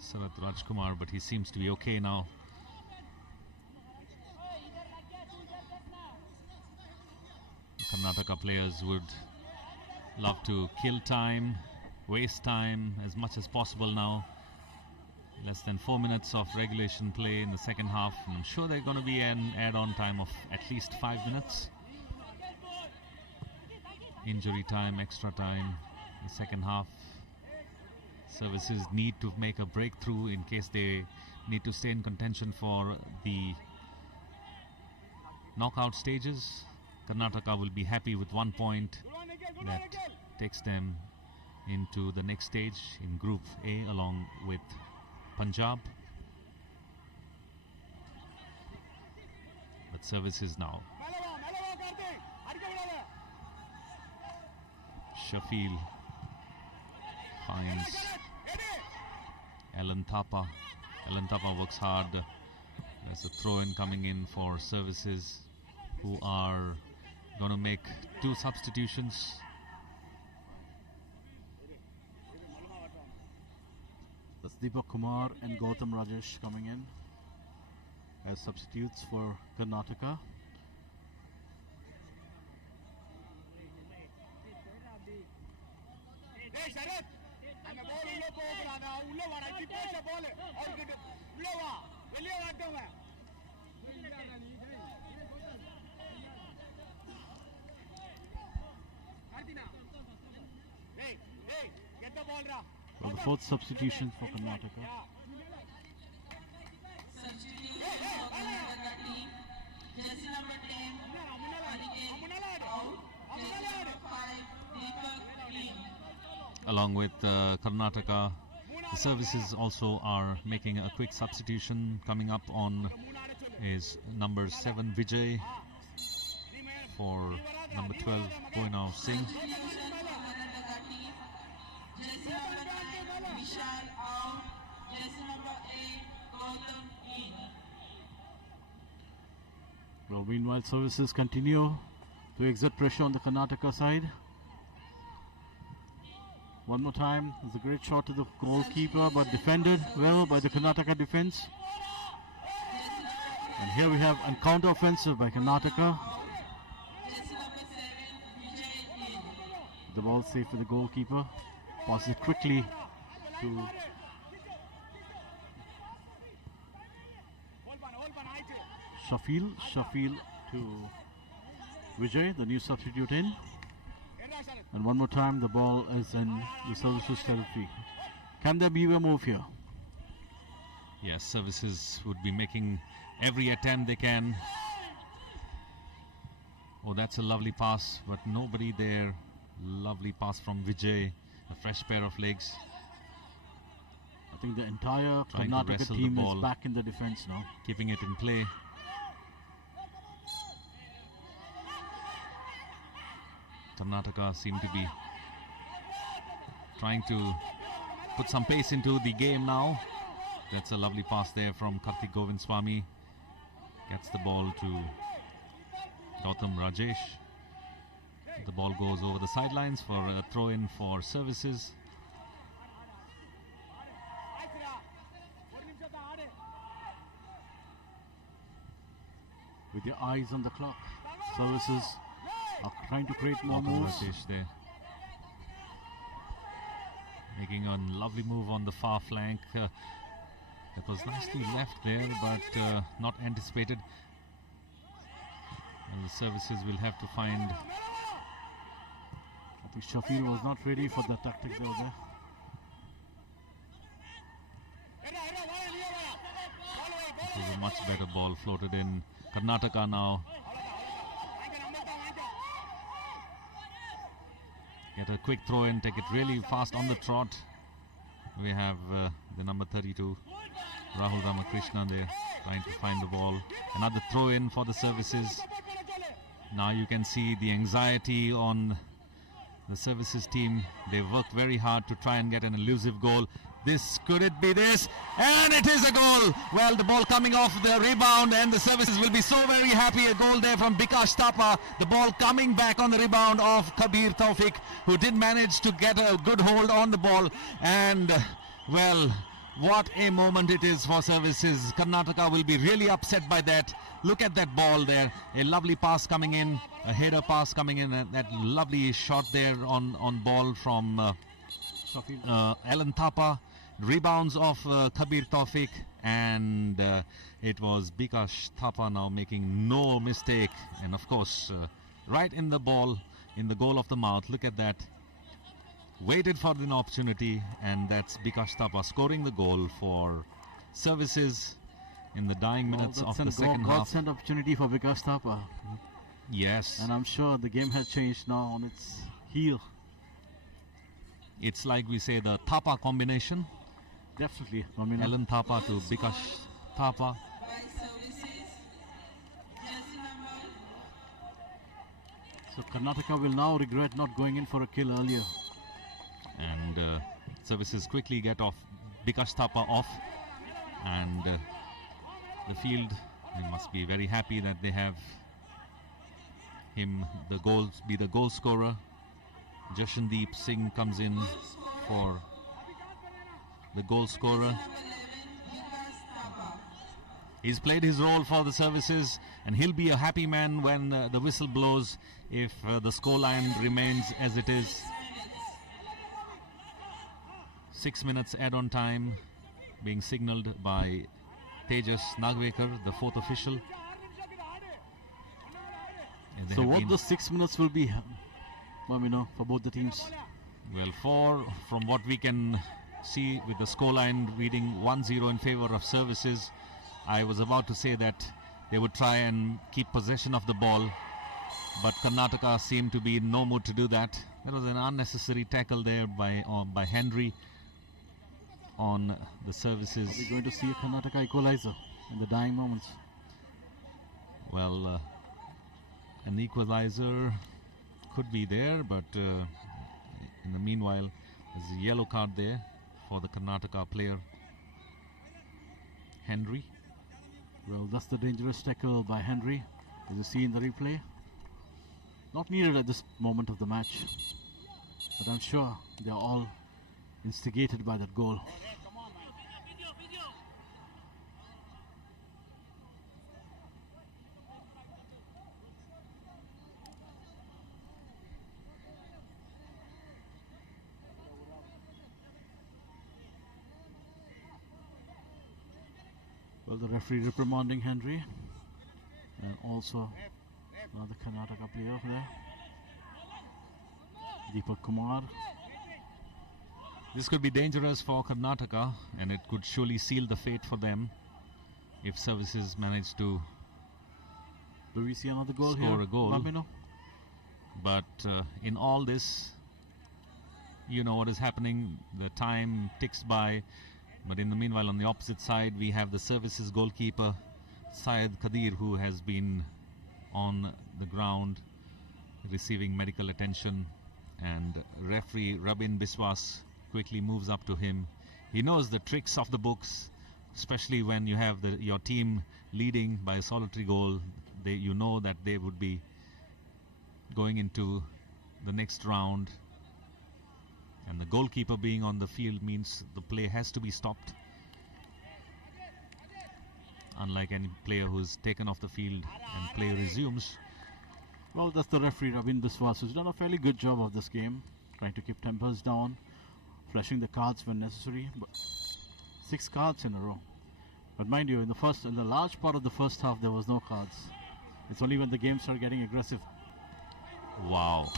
Sarat Rajkumar, but he seems to be okay now. Karnataka players would love to kill time, waste time as much as possible now. Less than 4 minutes of regulation play in the second half. And I'm sure there's going to be an add-on time of at least 5 minutes. Injury time, extra time, the second half. Services need to make a breakthrough in case they need to stay in contention for the knockout stages. Karnataka will be happy with 1 point that takes them into the next stage in Group A along with Punjab. But services now. Shafil finds Alan Thapa. Alan Thapa works hard. There's a throw-in coming in for services, who are going to make 2 substitutions. That's Deepak Kumar and Gautam Rajesh coming in as substitutes for Karnataka. Well, the 4th substitution for Karnataka. Along with Karnataka, the services also are making a quick substitution. Coming up on is number 7 Vijay for number 12 Koinav Singh. Well, meanwhile, services continue to exert pressure on the Karnataka side. One more time, it's a great shot to the goalkeeper, but defended well by the Karnataka defense. And here we have a counter offensive by Karnataka. The ball safe with the goalkeeper. Passes it quickly to Shafil to Vijay, the new substitute in. And one more time, the ball is in the services territory. Can there be a move here? Yes, services would be making every attempt they can. Oh, that's a lovely pass, but nobody there. Lovely pass from Vijay. A fresh pair of legs. I think the entire Trying to Karnataka wrestle the team ball. is back in the defense now. Keeping it in play. Karnataka seem to be trying to put some pace into the game now. That's a lovely pass there from Karthik Govindswamy. Gets the ball to Gautam Rajesh. The ball goes over the sidelines for a throw-in for services. With your eyes on the clock. Services are trying to create more moves. Rakesh there. Making a lovely move on the far flank. It was nicely left there, but not anticipated. And the services will have to find. I think Shafir was not ready for the tactics over there. It was a much better ball floated in. Karnataka now get a quick throw in, take it really fast on the trot. We have the number 32, Rahul Ramakrishna there, trying to find the ball. Another throw in for the services. Now you can see the anxiety on the services team. They worked very hard to try and get an elusive goal. Could it be this? And it is a goal. Well, the ball coming off the rebound, and the services will be so very happy. A goal there from Bikash Thapa. The ball coming back on the rebound of Kabir Taufik, who did manage to get a good hold on the ball. And well, what a moment it is for services. Karnataka will be really upset by that. Look at that ball there. A lovely pass coming in, a header pass coming in, and that lovely shot there on ball from Alan Thapa. Rebounds of Kabir Taufik, and it was Bikash Thapa now making no mistake, and of course right in the ball, in the goal of the mouth. Look at that. Waited for an opportunity, and that's Bikash Thapa scoring the goal for services in the dying minutes of the second half. Godsend opportunity for Bikash Thapa. Yes. And I'm sure the game has changed now on its heel. It's like we say the Thapa combination. Definitely. I mean, Alan Thapa to Bikash Thapa. So Karnataka will now regret not going in for a kill earlier. And services quickly get off Bikash Thapa off, and the field, they must be very happy that they have him the goal scorer. Jashandeep Singh comes in for the goal scorer. He's played his role for the services, and he'll be a happy man when the whistle blows if the scoreline remains as it is. 6 minutes add-on time being signalled by Tejas Nagvekar, the fourth official. So what the 6 minutes will be, for both the teams? Well, from what we can see with the scoreline reading 1-0 in favour of services, I was about to say that they would try and keep possession of the ball, but Karnataka seemed to be in no mood to do that. There was an unnecessary tackle there by Henry on the services. Are we going to see a Karnataka equalizer in the dying moments? Well, an equalizer could be there, but in the meanwhile, there's a yellow card there for the Karnataka player, Henry. Well, that's the dangerous tackle by Henry, as you see in the replay. Not needed at this moment of the match, but I'm sure they're all instigated by that goal. Well, the referee reprimanding Henry, and also another Karnataka player there, Deepak Kumar. This could be dangerous for Karnataka, and it could surely seal the fate for them if services manage to Do we see another goal score here? a goal. Bambino? But in all this, you know what is happening. The time ticks by. But in the meanwhile, on the opposite side, we have the services goalkeeper, Syed Kadir, who has been on the ground receiving medical attention. And referee Rabin Biswas quickly moves up to him. He knows the tricks of the books, especially when you have your team leading by a solitary goal. You know that they would be going into the next round. And the goalkeeper being on the field means the play has to be stopped. Unlike any player who's taken off the field and play resumes. Well, that's the referee, Ravin Biswas, who's done a fairly good job of this game, trying to keep tempers down, flashing the cards when necessary. But 6 cards in a row. But mind you, in the large part of the first half, there was no cards. It's only when the game started getting aggressive. Wow.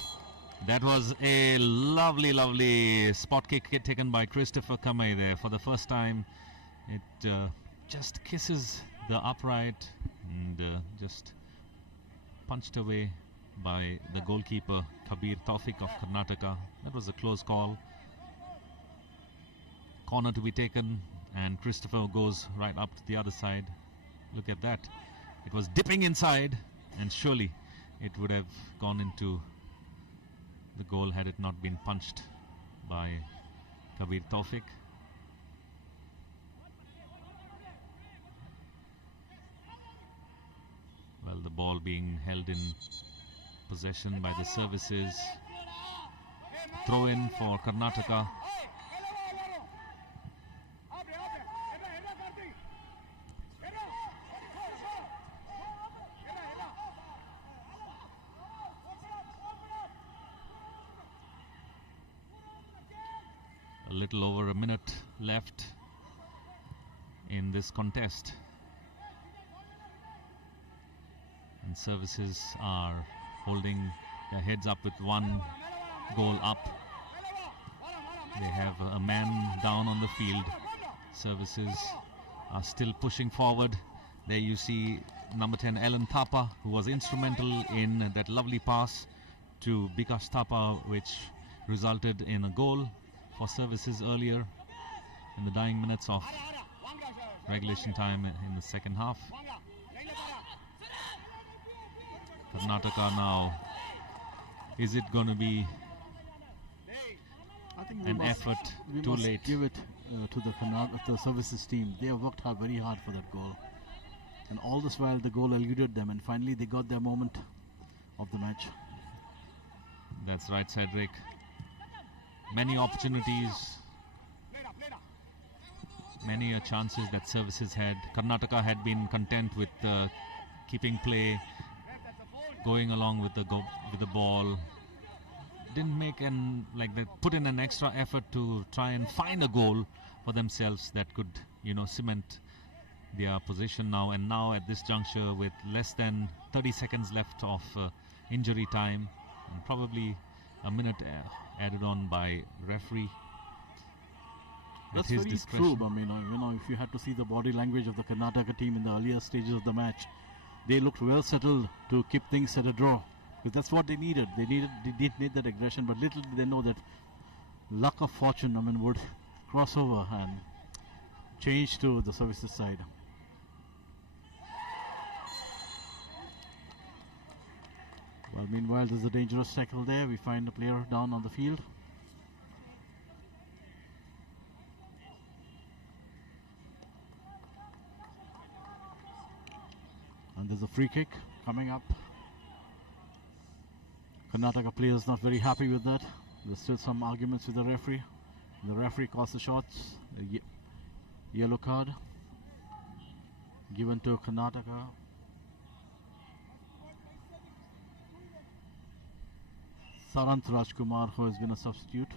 That was a lovely, lovely spot kick taken by Christopher Kamei there. For the first time, it just kisses the upright and just punched away by the goalkeeper, Kabir Taufik of Karnataka. That was a close call. Corner to be taken, and Christopher goes right up to the other side. Look at that. It was dipping inside, and surely it would have gone into the goal had it not been punched by Kabir Taufik. Well, the ball being held in possession by the services. Throw in for Karnataka. A little over a minute left in this contest, and services are holding their heads up with 1 goal up. They have a man down on the field. Services are still pushing forward. There you see number 10 Ellen Thapa, who was instrumental in that lovely pass to Bikash Thapa, which resulted in a goal for services earlier in the dying minutes of regulation time in the second half. Karnataka now, is it going to be an effort too late? Give it to the services team. They have worked very hard for that goal, and all this while the goal eluded them, and finally they got their moment of the match. That's right, Cedric. Many opportunities, many chances that services had. Karnataka had been content with keeping play, going along with the ball. Didn't make put in an extra effort to try and find a goal for themselves that could, cement their position now. And now at this juncture, with less than 30 seconds left of injury time, and probably a minute added on by referee. That's very true. I mean, if you had to see the body language of the Karnataka team in the earlier stages of the match, they looked well settled to keep things at a draw, because that's what they needed. They did need that aggression, but little did they know that luck of fortune, would cross over and change to the services side. Well, meanwhile, there's a dangerous tackle there. We find a player down on the field. And there's a free kick coming up. Karnataka players not very happy with that. There's still some arguments with the referee. The referee calls the shots. A yellow card given to Karnataka. Sarant Rajkumar, who has been a substitute.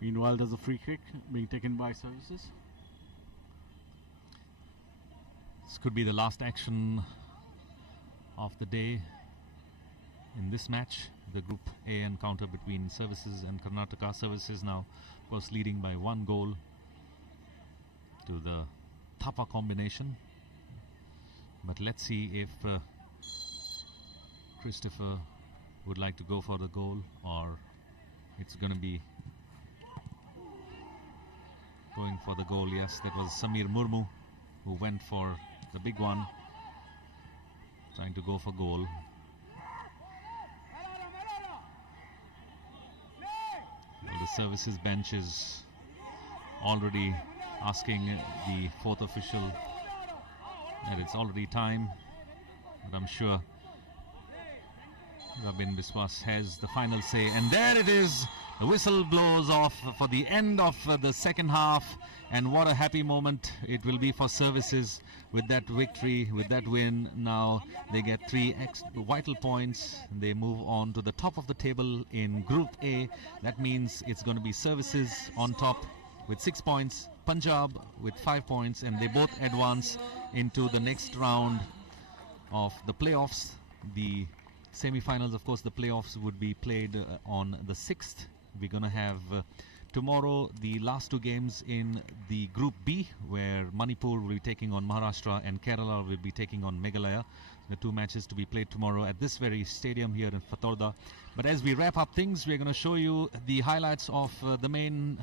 Meanwhile, there's a free kick being taken by services. This could be the last action of the day in this match, the Group A encounter between services and Karnataka. Services now, of course, leading by 1 goal to the Thapa combination. But let's see if Christopher would like to go for the goal, or it's going to be going for the goal. Yes, that was Samir Murmu who went for the big one, trying to go for goal. Well, the services bench is already asking the 4th official that it's already time But I'm sure Rabin Biswas has the final say. And there it is. The whistle blows off for the end of the second half. And what a happy moment it will be for Services with that victory, with that win. Now they get 3 vital points. They move on to the top of the table in Group A. That means it's going to be Services on top with 6 points, Punjab with 5 points, and they both advance into the next round of the playoffs. The semi-finals, of course, the playoffs would be played on the 6th. We're going to have tomorrow the last 2 games in the Group B, where Manipur will be taking on Maharashtra and Kerala will be taking on Meghalaya. The 2 matches to be played tomorrow at this very stadium here in Fatorda. But as we wrap up things, we're going to show you the highlights of the main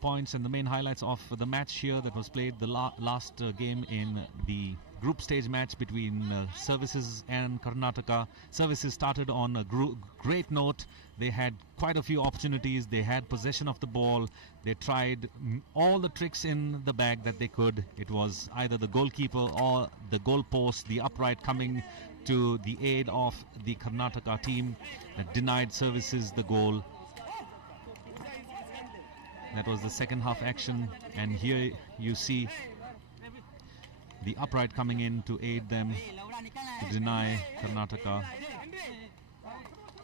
points and the main highlights of the match here that was played, the last game in the group stage match between Services and Karnataka. Services started on a great note. They had quite a few opportunities. They had possession of the ball. They tried all the tricks in the bag that they could. It was either the goalkeeper or the goal post, the upright coming to the aid of the Karnataka team that denied Services the goal. That was the second half action, and here you see the upright coming in to aid them, to deny Karnataka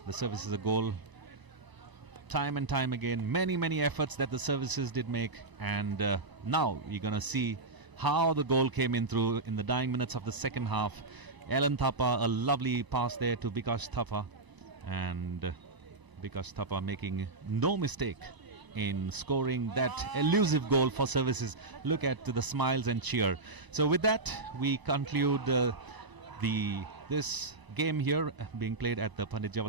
the Services a goal. Time and time again, many efforts that the Services did make, and now you're going to see how the goal came in through in the dying minutes of the second half. Ellen Thapa, a lovely pass there to Bikash Thapa, and Bikash Thapa making no mistake in scoring that elusive goal for Services. Look at the smiles and cheer. So with that, we conclude this game here being played at the Pandit Jawaharlal